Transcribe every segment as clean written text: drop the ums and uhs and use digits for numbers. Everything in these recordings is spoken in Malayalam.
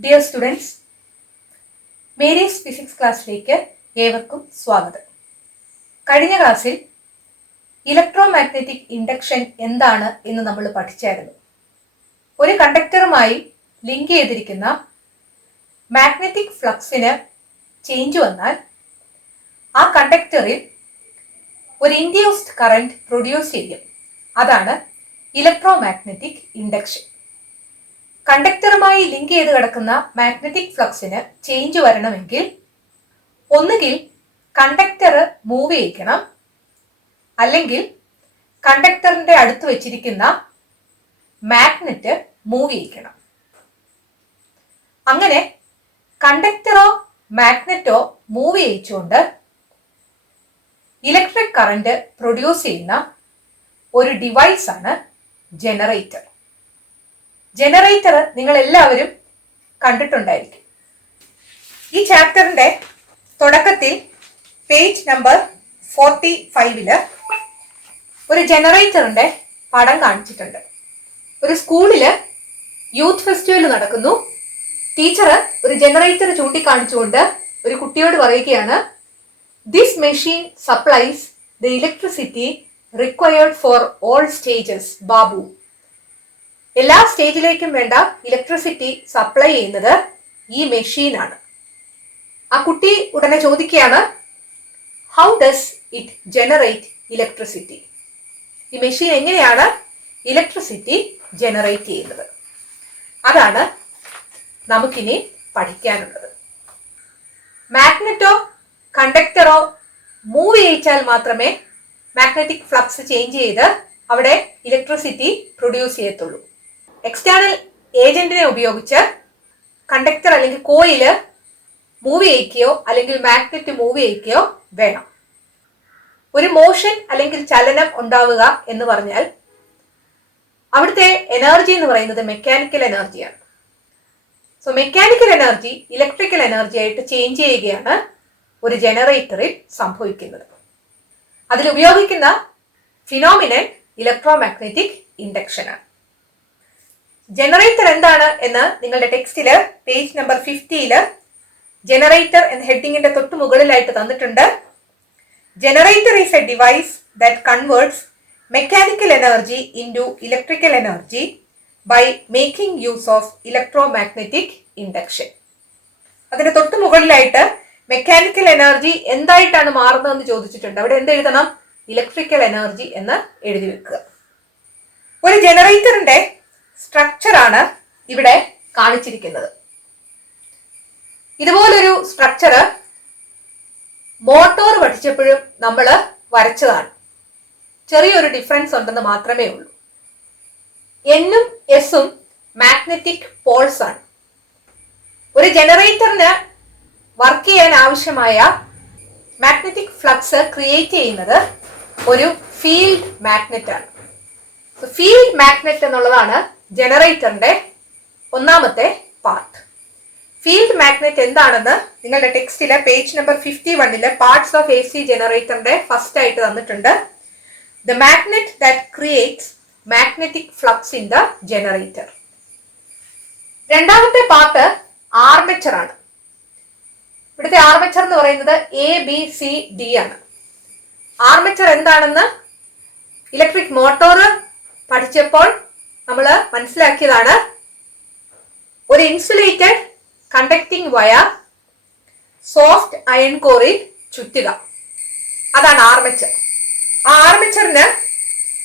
ഡിയർ സ്റ്റുഡൻസ്, മേരീസ് ഫിസിക്സ് ക്ലാസ്സിലേക്ക് ഏവർക്കും സ്വാഗതം. കഴിഞ്ഞ ക്ലാസ്സിൽ ഇലക്ട്രോ മാഗ്നറ്റിക് ഇൻഡക്ഷൻ എന്താണ് എന്ന് നമ്മൾ പഠിച്ചായിരുന്നു. ഒരു കണ്ടക്ടറുമായി ലിങ്ക് ചെയ്തിരിക്കുന്ന മാഗ്നറ്റിക് ഫ്ലക്സിന് ചേഞ്ച് വന്നാൽ ആ കണ്ടക്ടറിൽ ഒരു ഇൻഡ്യൂസ്ഡ് കറന്റ് പ്രൊഡ്യൂസ് ചെയ്യും. അതാണ് ഇലക്ട്രോ മാഗ്നറ്റിക് ഇൻഡക്ഷൻ. കണ്ടക്ടറുമായി ലിങ്ക് ചെയ്ത് കിടക്കുന്ന മാഗ്നറ്റിക് ഫ്ലക്സിന് ചേഞ്ച് വരണമെങ്കിൽ ഒന്നുകിൽ കണ്ടക്ടർ മൂവ് ചെയ്യിക്കണം, അല്ലെങ്കിൽ കണ്ടക്ടറിന്റെ അടുത്ത് വെച്ചിരിക്കുന്ന മാഗ്നറ്റ് മൂവ് ചെയ്യിക്കണം. അങ്ങനെ കണ്ടക്ടറോ മാഗ്നറ്റോ മൂവ് ചെയ്യിച്ചുകൊണ്ട് ഇലക്ട്രിക് കറന്റ് പ്രൊഡ്യൂസ് ചെയ്യുന്ന ഒരു ഡിവൈസ് ആണ് ജനറേറ്റർ. ജനറേറ്റർ നിങ്ങൾ എല്ലാവരും കണ്ടിട്ടുണ്ടായിരിക്കും. ഈ ചാപ്റ്ററിന്റെ തുടക്കത്തിൽ പേജ് നമ്പർ 45 ഒരു ജനറേറ്ററിന്റെ പടം കാണിച്ചിട്ടുണ്ട്. ഒരു സ്കൂളില് യൂത്ത് ഫെസ്റ്റിവൽ നടക്കുന്നു. ടീച്ചർ ഒരു ജനറേറ്റർ ചൂണ്ടിക്കാണിച്ചുകൊണ്ട് ഒരു കുട്ടിയോട് പറയുകയാണ്, this machine supplies the electricity required for all stages Babu. എല്ലാ സ്റ്റേജിലേക്കും വേണ്ട ഇലക്ട്രിസിറ്റി സപ്ലൈ ചെയ്യുന്നത് ഈ മെഷീനാണ്. ആ കുട്ടി ഉടനെ ചോദിക്കുകയാണ്, how does it generate electricity? ഈ മെഷീൻ എങ്ങനെയാണ് ഇലക്ട്രിസിറ്റി ജനറേറ്റ് ചെയ്യുന്നത്? അതാണ് നമുക്കിനി പഠിക്കാനുള്ളത്. മാഗ്നറ്റോ കണ്ടക്ടറോ മൂവ് ചെയ്യിച്ചാൽ മാത്രമേ മാഗ്നറ്റിക് ഫ്ലക്സ് ചേഞ്ച് ചെയ്ത് അവിടെ ഇലക്ട്രിസിറ്റി പ്രൊഡ്യൂസ് ചെയ്യത്തുള്ളൂ. എക്സ്റ്റേണൽ ഏജന്റിനെ ഉപയോഗിച്ച് കണ്ടക്ടർ അല്ലെങ്കിൽ കോയില് മൂവ് ചെയ്യിക്കുകയോ അല്ലെങ്കിൽ മാഗ്നറ്റ് മൂവ് ചെയ്യിക്കുകയോ വേണം. ഒരു മോഷൻ അല്ലെങ്കിൽ ചലനം ഉണ്ടാവുക എന്ന് പറഞ്ഞാൽ അവിടുത്തെ എനർജി എന്ന് പറയുന്നത് മെക്കാനിക്കൽ എനർജിയാണ്. So mechanical energy electrical energy ആയിട്ട് ചേഞ്ച് ചെയ്യുകയാണ് ഒരു ജനറേറ്ററിൽ സംഭവിക്കുന്നത്. അതിൽ ഉപയോഗിക്കുന്ന ഫിനോമിനൻ ഇലക്ട്രോ മാഗ്നറ്റിക് ഇൻഡക്ഷൻ ആണ്. ജനറേറ്റർ എന്താണ് എന്ന് നിങ്ങളുടെ ടെക്സ്റ്റില് പേജ് നമ്പർ 50 ജനറേറ്റർ എന്ന ഹെഡിങ്ങിന്റെ തൊട്ട് മുകളിലായിട്ട് തന്നിട്ടുണ്ട്. Generator is a device that converts mechanical energy into electrical energy by making use of electromagnetic induction. അതിന്റെ തൊട്ട് മുകളിലായിട്ട് മെക്കാനിക്കൽ എനർജി എന്തായിട്ടാണ് മാറുന്നതെന്ന് ചോദിച്ചിട്ടുണ്ട്. അവിടെ എന്ത് എഴുതണം? ഇലക്ട്രിക്കൽ എനർജി എന്ന് എഴുതി വെക്കുക. ഒരു ജനറേറ്ററിന്റെ സ്ട്രക്ചർ ആണ് ഇവിടെ കാണിച്ചിരിക്കുന്നത്. ഇതുപോലൊരു സ്ട്രക്ചർ മോട്ടോർ പഠിച്ചപ്പോഴും നമ്മൾ വരച്ചതാണ്. ചെറിയൊരു ഡിഫറൻസ് ഉണ്ടെന്ന് മാത്രമേ ഉള്ളൂ. എന്നും എസും മാഗ്നറ്റിക് പോൾസ് ആണ്. ഒരു ജനറേറ്ററിന് വർക്ക് ചെയ്യാൻ ആവശ്യമായ മാഗ്നറ്റിക് ഫ്ലക്സ് ക്രിയേറ്റ് ചെയ്യുന്നത് ഒരു ഫീൽഡ് മാഗ്നറ്റ് ആണ്. ഫീൽഡ് മാഗ്നറ്റ് എന്നുള്ളതാണ് ജനറേറ്ററിന്റെ ഒന്നാമത്തെ പാർട്ട്. ഫീൽഡ് മാഗ്നറ്റ് എന്താണെന്ന് നിങ്ങളുടെ ടെക്സ്റ്റിലെ page number 51 parts of A C ജനറേറ്ററിന്റെ ഫസ്റ്റ് ആയിട്ട് തന്നിട്ടുണ്ട്. The magnet that creates magnetic flux in the generator. രണ്ടാമത്തെ പാർട്ട് ആർമേച്ചർ ആണ്. ഇവിടുത്തെ ആർമേച്ചർ എന്ന് പറയുന്നത് ABCD ആണ്. ആർമേച്ചർ എന്താണെന്ന് ഇലക്ട്രിക് മോട്ടോർ പഠിച്ചപ്പോൾ നമ്മൾ മനസ്സിലാക്കിയതാണ്. ഒരു insulated conducting wire soft iron കോറിൽ ചുറ്റുക, അതാണ് ആർമേച്ചർ. ആ ആർമേച്ചറിന്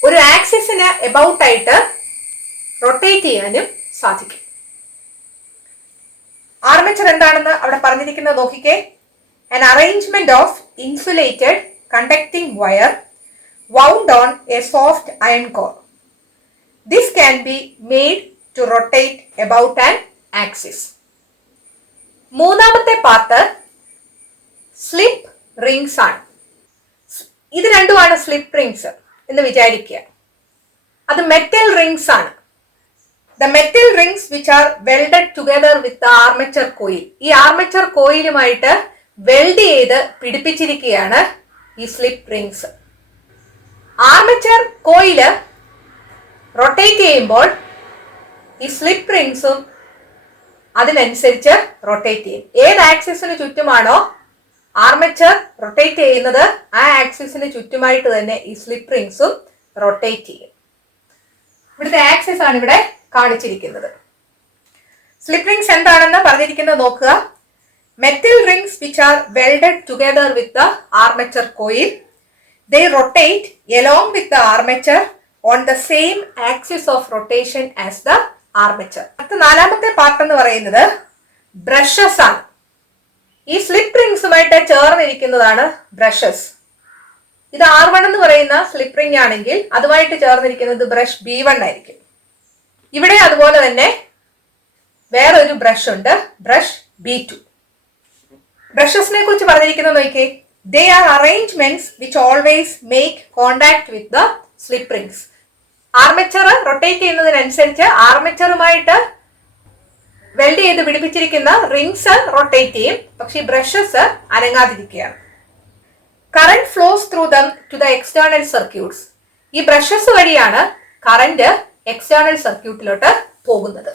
ഒരു ആക്സിസിന് എബൌട്ട് ആയിട്ട് റൊട്ടേറ്റ് ചെയ്യാനും സാധിക്കും. ആർമേച്ചർ എന്താണെന്ന് അവിടെ പറഞ്ഞിരിക്കുന്നത് നോക്കിക്കേ. an arrangement of insulated conducting wire wound on a soft iron core. This can be made to rotate about an axis. മൂന്നാമത്തെ പാർട്ട് സ്ലിപ്പ് റിംഗ്സ് ആണ്. ഇത് രണ്ടുമാണ് സ്ലിപ്പ് റിംഗ്സ് എന്ന് വിചാരിക്കുക. അത് മെറ്റൽ റിംഗ്സ് ആണ്. The metal rings which are welded together with the armature coil. ഈ ആർമേച്ചർ കോയിലുമായിട്ട് വെൽഡ് ചെയ്ത് പിടിപ്പിച്ചിരിക്കുകയാണ് ഈ സ്ലിപ്പ് റിംഗ്സ്. ആർമേച്ചർ കോയില് റൊട്ടേറ്റ് ചെയ്യുമ്പോൾ ഈ സ്ലിപ്പ് റിംഗ്സും അതിനനുസരിച്ച് റൊട്ടേറ്റ് ചെയ്യും. ഏത് ആക്സിസിന് ചുറ്റുമാണോ ആർമേച്ചർ റൊട്ടേറ്റ് ചെയ്യുന്നത് ആ ആക്സിസിന് ചുറ്റുമായിട്ട് തന്നെ ഈ സ്ലിപ്പ് റിങ്സും റൊട്ടേറ്റ് ചെയ്യും. ഇവിടുത്തെ ആക്സിസ് ആണ് ഇവിടെ കാണിച്ചിരിക്കുന്നത്. സ്ലിപ്പ് റിങ്സ് എന്താണെന്ന് പറഞ്ഞിരിക്കുന്നത് നോക്കുക. Metal rings which are welded together with the armature coil. They rotate along with the armature on the same axis of rotation as the armature. അടുത്ത നാലാമത്തെ പാർട്ട് എന്ന് പറയുന്നത് ബ്രഷസ് ആണ്. ഈ സ്ലിപ്പ് റിങ്സുമായിട്ട് ചേർന്നിരിക്കുന്നതാണ് ബ്രഷസ്. ഇത് R1 എന്ന് പറയുന്ന സ്ലിപ്പ് റിംഗ് ആണെങ്കിൽ അതുമായിട്ട് ചേർന്നിരിക്കുന്നത് ബ്രഷ് B1 ആയിരിക്കും. ഇവിടെ അതുപോലെ തന്നെ വേറൊരു ബ്രഷ് ഉണ്ട്, ബ്രഷ് B2. ബ്രഷസിനെ കുറിച്ച് പറഞ്ഞിരിക്കുന്നത് നോക്കിയേ. They are arrangements which always make contact with the slip rings. Armature rotate ചെയ്യുന്നതിനനുസരിച്ച് ആർമേച്ചറുമായിട്ട് വെൽഡ് ചെയ്ത് പിടിപ്പിച്ചിരിക്കുന്ന റിങ്സ് റൊട്ടേറ്റ് ചെയ്യും, പക്ഷേ ബ്രഷസ് അനങ്ങാതിരിക്കുകയാണ്. Current flows through them to the external circuits. ഈ ബ്രഷസ് വഴിയാണ് കറന്റ് എക്സ്റ്റേണൽ സർക്യൂട്ടിലോട്ട് പോകുന്നത്.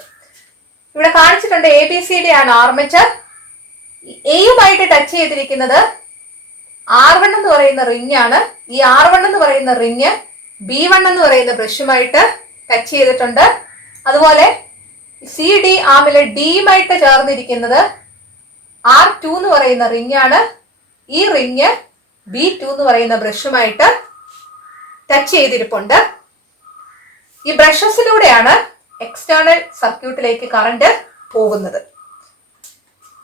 ഇവിടെ കാണിച്ചിട്ടുണ്ട് ABCD ആണ് ആർമേച്ചർ. എയുമായിട്ട് ടച്ച് ചെയ്തിരിക്കുന്നത് R1 എന്ന് പറയുന്ന റിംഗ് ആണ്. ഈ R1 എന്ന് പറയുന്ന റിംഗ് B1 എന്ന് പറയുന്ന ബ്രഷുമായിട്ട് ടച്ച് ചെയ്തിട്ടുണ്ട്. അതുപോലെ CD ആമിലെ ഡിയുമായിട്ട് ചേർന്നിരിക്കുന്നത് R2 എന്ന് പറയുന്ന റിംഗ് ആണ്. ഈ റിംഗ് B2 എന്ന് പറയുന്ന ബ്രഷുമായിട്ട് ടച്ച് ചെയ്തിരിപ്പുണ്ട്. ഈ ബ്രഷസിലൂടെയാണ് എക്സ്റ്റേണൽ സർക്യൂട്ടിലേക്ക് കറണ്ട് പോകുന്നത്.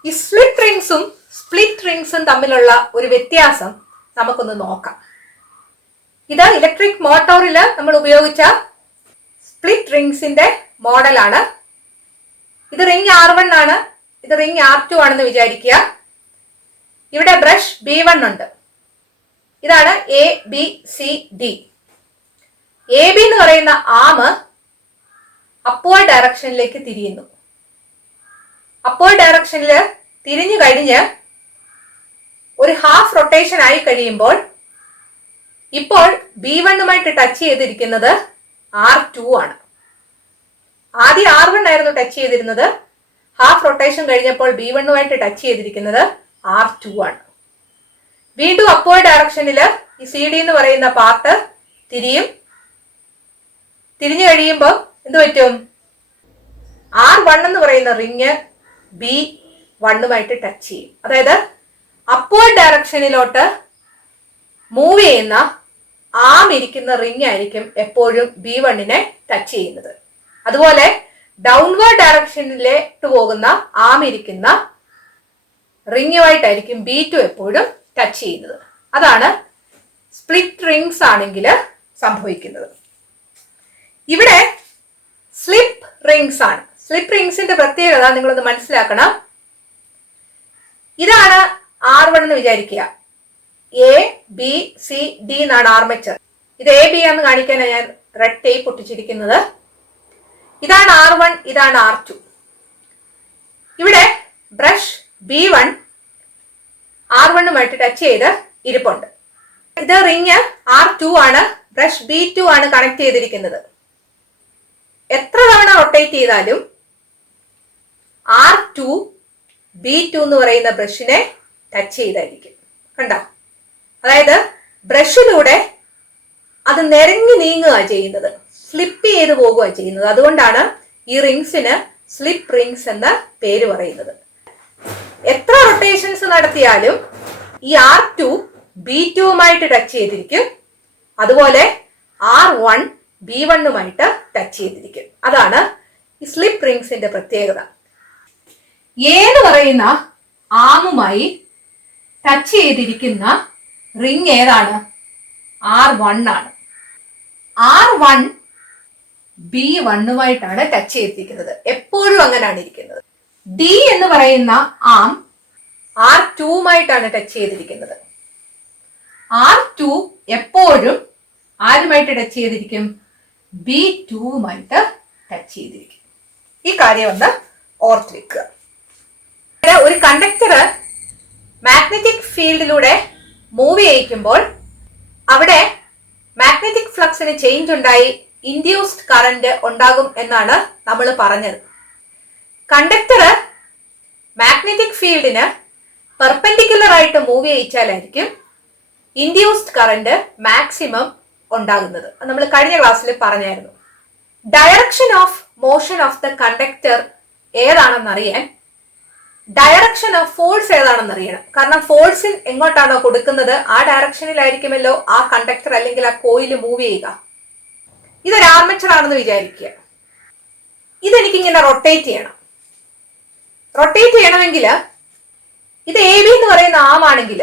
ഈ സ്ലിപ്പ് റിങ്സും സ്പ്ലിറ്റ് റിങ്സും തമ്മിലുള്ള ഒരു വ്യത്യാസം നമുക്കൊന്ന് നോക്കാം. ഇത് ഇലക്ട്രിക് മോട്ടോറിൽ നമ്മൾ ഉപയോഗിച്ച സ്പ്ലിറ്റ് റിങ്സിന്റെ മോഡലാണ്. ഇത് റിംഗ് R1 ആണ്, ഇത് റിംഗ് R2 ആണെന്ന് വിചാരിക്കുക. ഇവിടെ ബ്രഷ് B1 ഉണ്ട്. ഇതാണ് ABCD. AB എന്ന് പറയുന്ന ആം അപ്വേർഡ് ഡയറക്ഷനിലേക്ക് തിരിയുന്നു. അപ്വേർഡ് ഡയറക്ഷനിൽ തിരിഞ്ഞു കഴിഞ്ഞ് ഒരു ഹാഫ് റൊട്ടേഷൻ ആയി കഴിയുമ്പോൾ ഇപ്പോൾ B1 ടച്ച് ചെയ്തിരിക്കുന്നത് R2 ആണ്. ആദ്യം R1 ആയിരുന്നു ടച്ച് ചെയ്തിരുന്നത്. ഹാഫ് റൊട്ടേഷൻ കഴിഞ്ഞപ്പോൾ B1 ടച്ച് ചെയ്തിരിക്കുന്നത് R2 ആണ്. വീണ്ടും അപ്വേർഡ് ഡയറക്ഷനിൽ ഈ CD എന്ന് പറയുന്ന പാർട്ട് തിരിയും. തിരിഞ്ഞു കഴിയുമ്പോൾ എന്ത് പറ്റും? R1 എന്ന് പറയുന്ന റിങ് B1 ടച്ച് ചെയ്യും. അതായത് അപ്വേർഡ് ഡയറക്ഷനിലോട്ട് മൂവ് ചെയ്യുന്ന ആം ഇരിക്കുന്ന റിംഗ് ആയിരിക്കും എപ്പോഴും B1 ടച്ച് ചെയ്യുന്നത്. അതുപോലെ ഡൗൺവേർഡ് ഡയറക്ഷനിലേക്ക് പോകുന്ന ആം ഇരിക്കുന്ന റിങ്ങുമായിട്ടായിരിക്കും B2 എപ്പോഴും ടച്ച് ചെയ്യുന്നത്. അതാണ് സ്പ്ലിറ്റ് റിങ്സ് ആണെങ്കിൽ സംഭവിക്കുന്നത്. ഇവിടെ സ്ലിപ്പ് റിങ്സ് ആണ്. സ്ലിപ്പ് റിങ്സിന്റെ പ്രത്യേകത നിങ്ങളൊന്ന് മനസ്സിലാക്കണം. ഇതാണ് R1 എന്ന് വിചാരിക്കുക. ABCD എന്നാണ് ആർമേച്ചർ. ഇത് AB എന്ന് കാണിക്കാനാണ് ഞാൻ റെഡ് ടേപ്പ് ഒട്ടിച്ചിരിക്കുന്നത്. ഇതാണ് R1, ഇതാണ് R2. ഇവിടെ ബ്രഷ് B1 R1 ടച്ച് ചെയ്ത് ഇരിപ്പുണ്ട്. ഇത് റിങ് R2 ആണ്. ബ്രഷ് B2 ആണ് കണക്ട് ചെയ്തിരിക്കുന്നത്. എത്ര തവണ റൊട്ടേറ്റ് ചെയ്താലും R2 B2 എന്ന് പറയുന്ന ബ്രഷിനെ ടച്ച് ചെയ്തായിരിക്കും. കണ്ടോ? അതായത് ബ്രഷിലൂടെ അത് നിരങ്ങി നീങ്ങുക ചെയ്യുന്നത്, സ്ലിപ്പ് ചെയ്ത് പോകുക ചെയ്യുന്നത്. അതുകൊണ്ടാണ് ഈ റിങ്സിന് സ്ലിപ്പ് റിങ്സ് എന്ന പേര് പറയുന്നത്. എത്ര റൊട്ടേഷൻസ് നടത്തിയാലും ഈ R2 B2 ടച്ച് ചെയ്തിരിക്കും. അതുപോലെ R1 B1 ടച്ച് ചെയ്തിരിക്കും. അതാണ് ഈ സ്ലിപ്പ് റിങ്സിന്റെ പ്രത്യേകത. എന്ന് പറയുന്ന ആമുമായി ടച്ച് ചെയ്തിരിക്കുന്ന റിംഗ് ഏതാണ്? R1 ആണ്. R1 B1 ടച്ച് ചെയ്തിരിക്കുന്നത്. എപ്പോഴും അങ്ങനെയാണ് ഇരിക്കുന്നത്. D എന്ന് പറയുന്ന ആം R2 ടച്ച് ചെയ്തിരിക്കുന്നത്. R2 എപ്പോഴും ആരുമായിട്ട് ടച്ച് ചെയ്തിരിക്കും? B2 ടച്ച് ചെയ്തിരിക്കും. ഈ കാര്യം ഒന്ന് ഓർത്ത് വെക്കുക. ഒരു കണ്ടക്ടർ മാഗ്നറ്റിക് ഫീൽഡിലൂടെ മൂവ് ചെയ്യിക്കുമ്പോൾ അവിടെ മാഗ്നറ്റിക് ഫ്ലക്സിന് ചേഞ്ച് ഉണ്ടായി ഇൻഡ്യൂസ്ഡ് കറന്റ് ഉണ്ടാകും എന്നാണ് നമ്മൾ പറഞ്ഞത്. കണ്ടക്ടർ ഫീൽഡിന് പെർപെൻഡിക്കുലർ ആയിട്ട് മൂവ് ചെയ്യിച്ചാലായിരിക്കും ഇൻഡ്യൂസ്ഡ് കറന്റ് മാക്സിമം ഉണ്ടാകുന്നത്. നമ്മൾ കഴിഞ്ഞ ക്ലാസ്സിൽ പറഞ്ഞായിരുന്നു. Direction of motion of the conductor ഏതാണെന്നറിയാൻ ഡയറക്ഷൻ ഓഫ് ഫോഴ്സ് ഏതാണെന്നറിയണം. കാരണം ഫോഴ്സ് എങ്ങോട്ടാണോ കൊടുക്കുന്നത് ആ ഡയറക്ഷനിലായിരിക്കുമല്ലോ ആ കണ്ടക്ടർ അല്ലെങ്കിൽ ആ കോയിൽ മൂവ് ചെയ്യുക. ഇതൊരു ആർമേച്ചർ ആണെന്ന് വിചാരിക്കുക. ഇതെനിക്കിങ്ങനെ റൊട്ടേറ്റ് ചെയ്യണം. റൊട്ടേറ്റ് ചെയ്യണമെങ്കിൽ ഇത് എ ബി എന്ന് പറയുന്ന ആം ആണെങ്കിൽ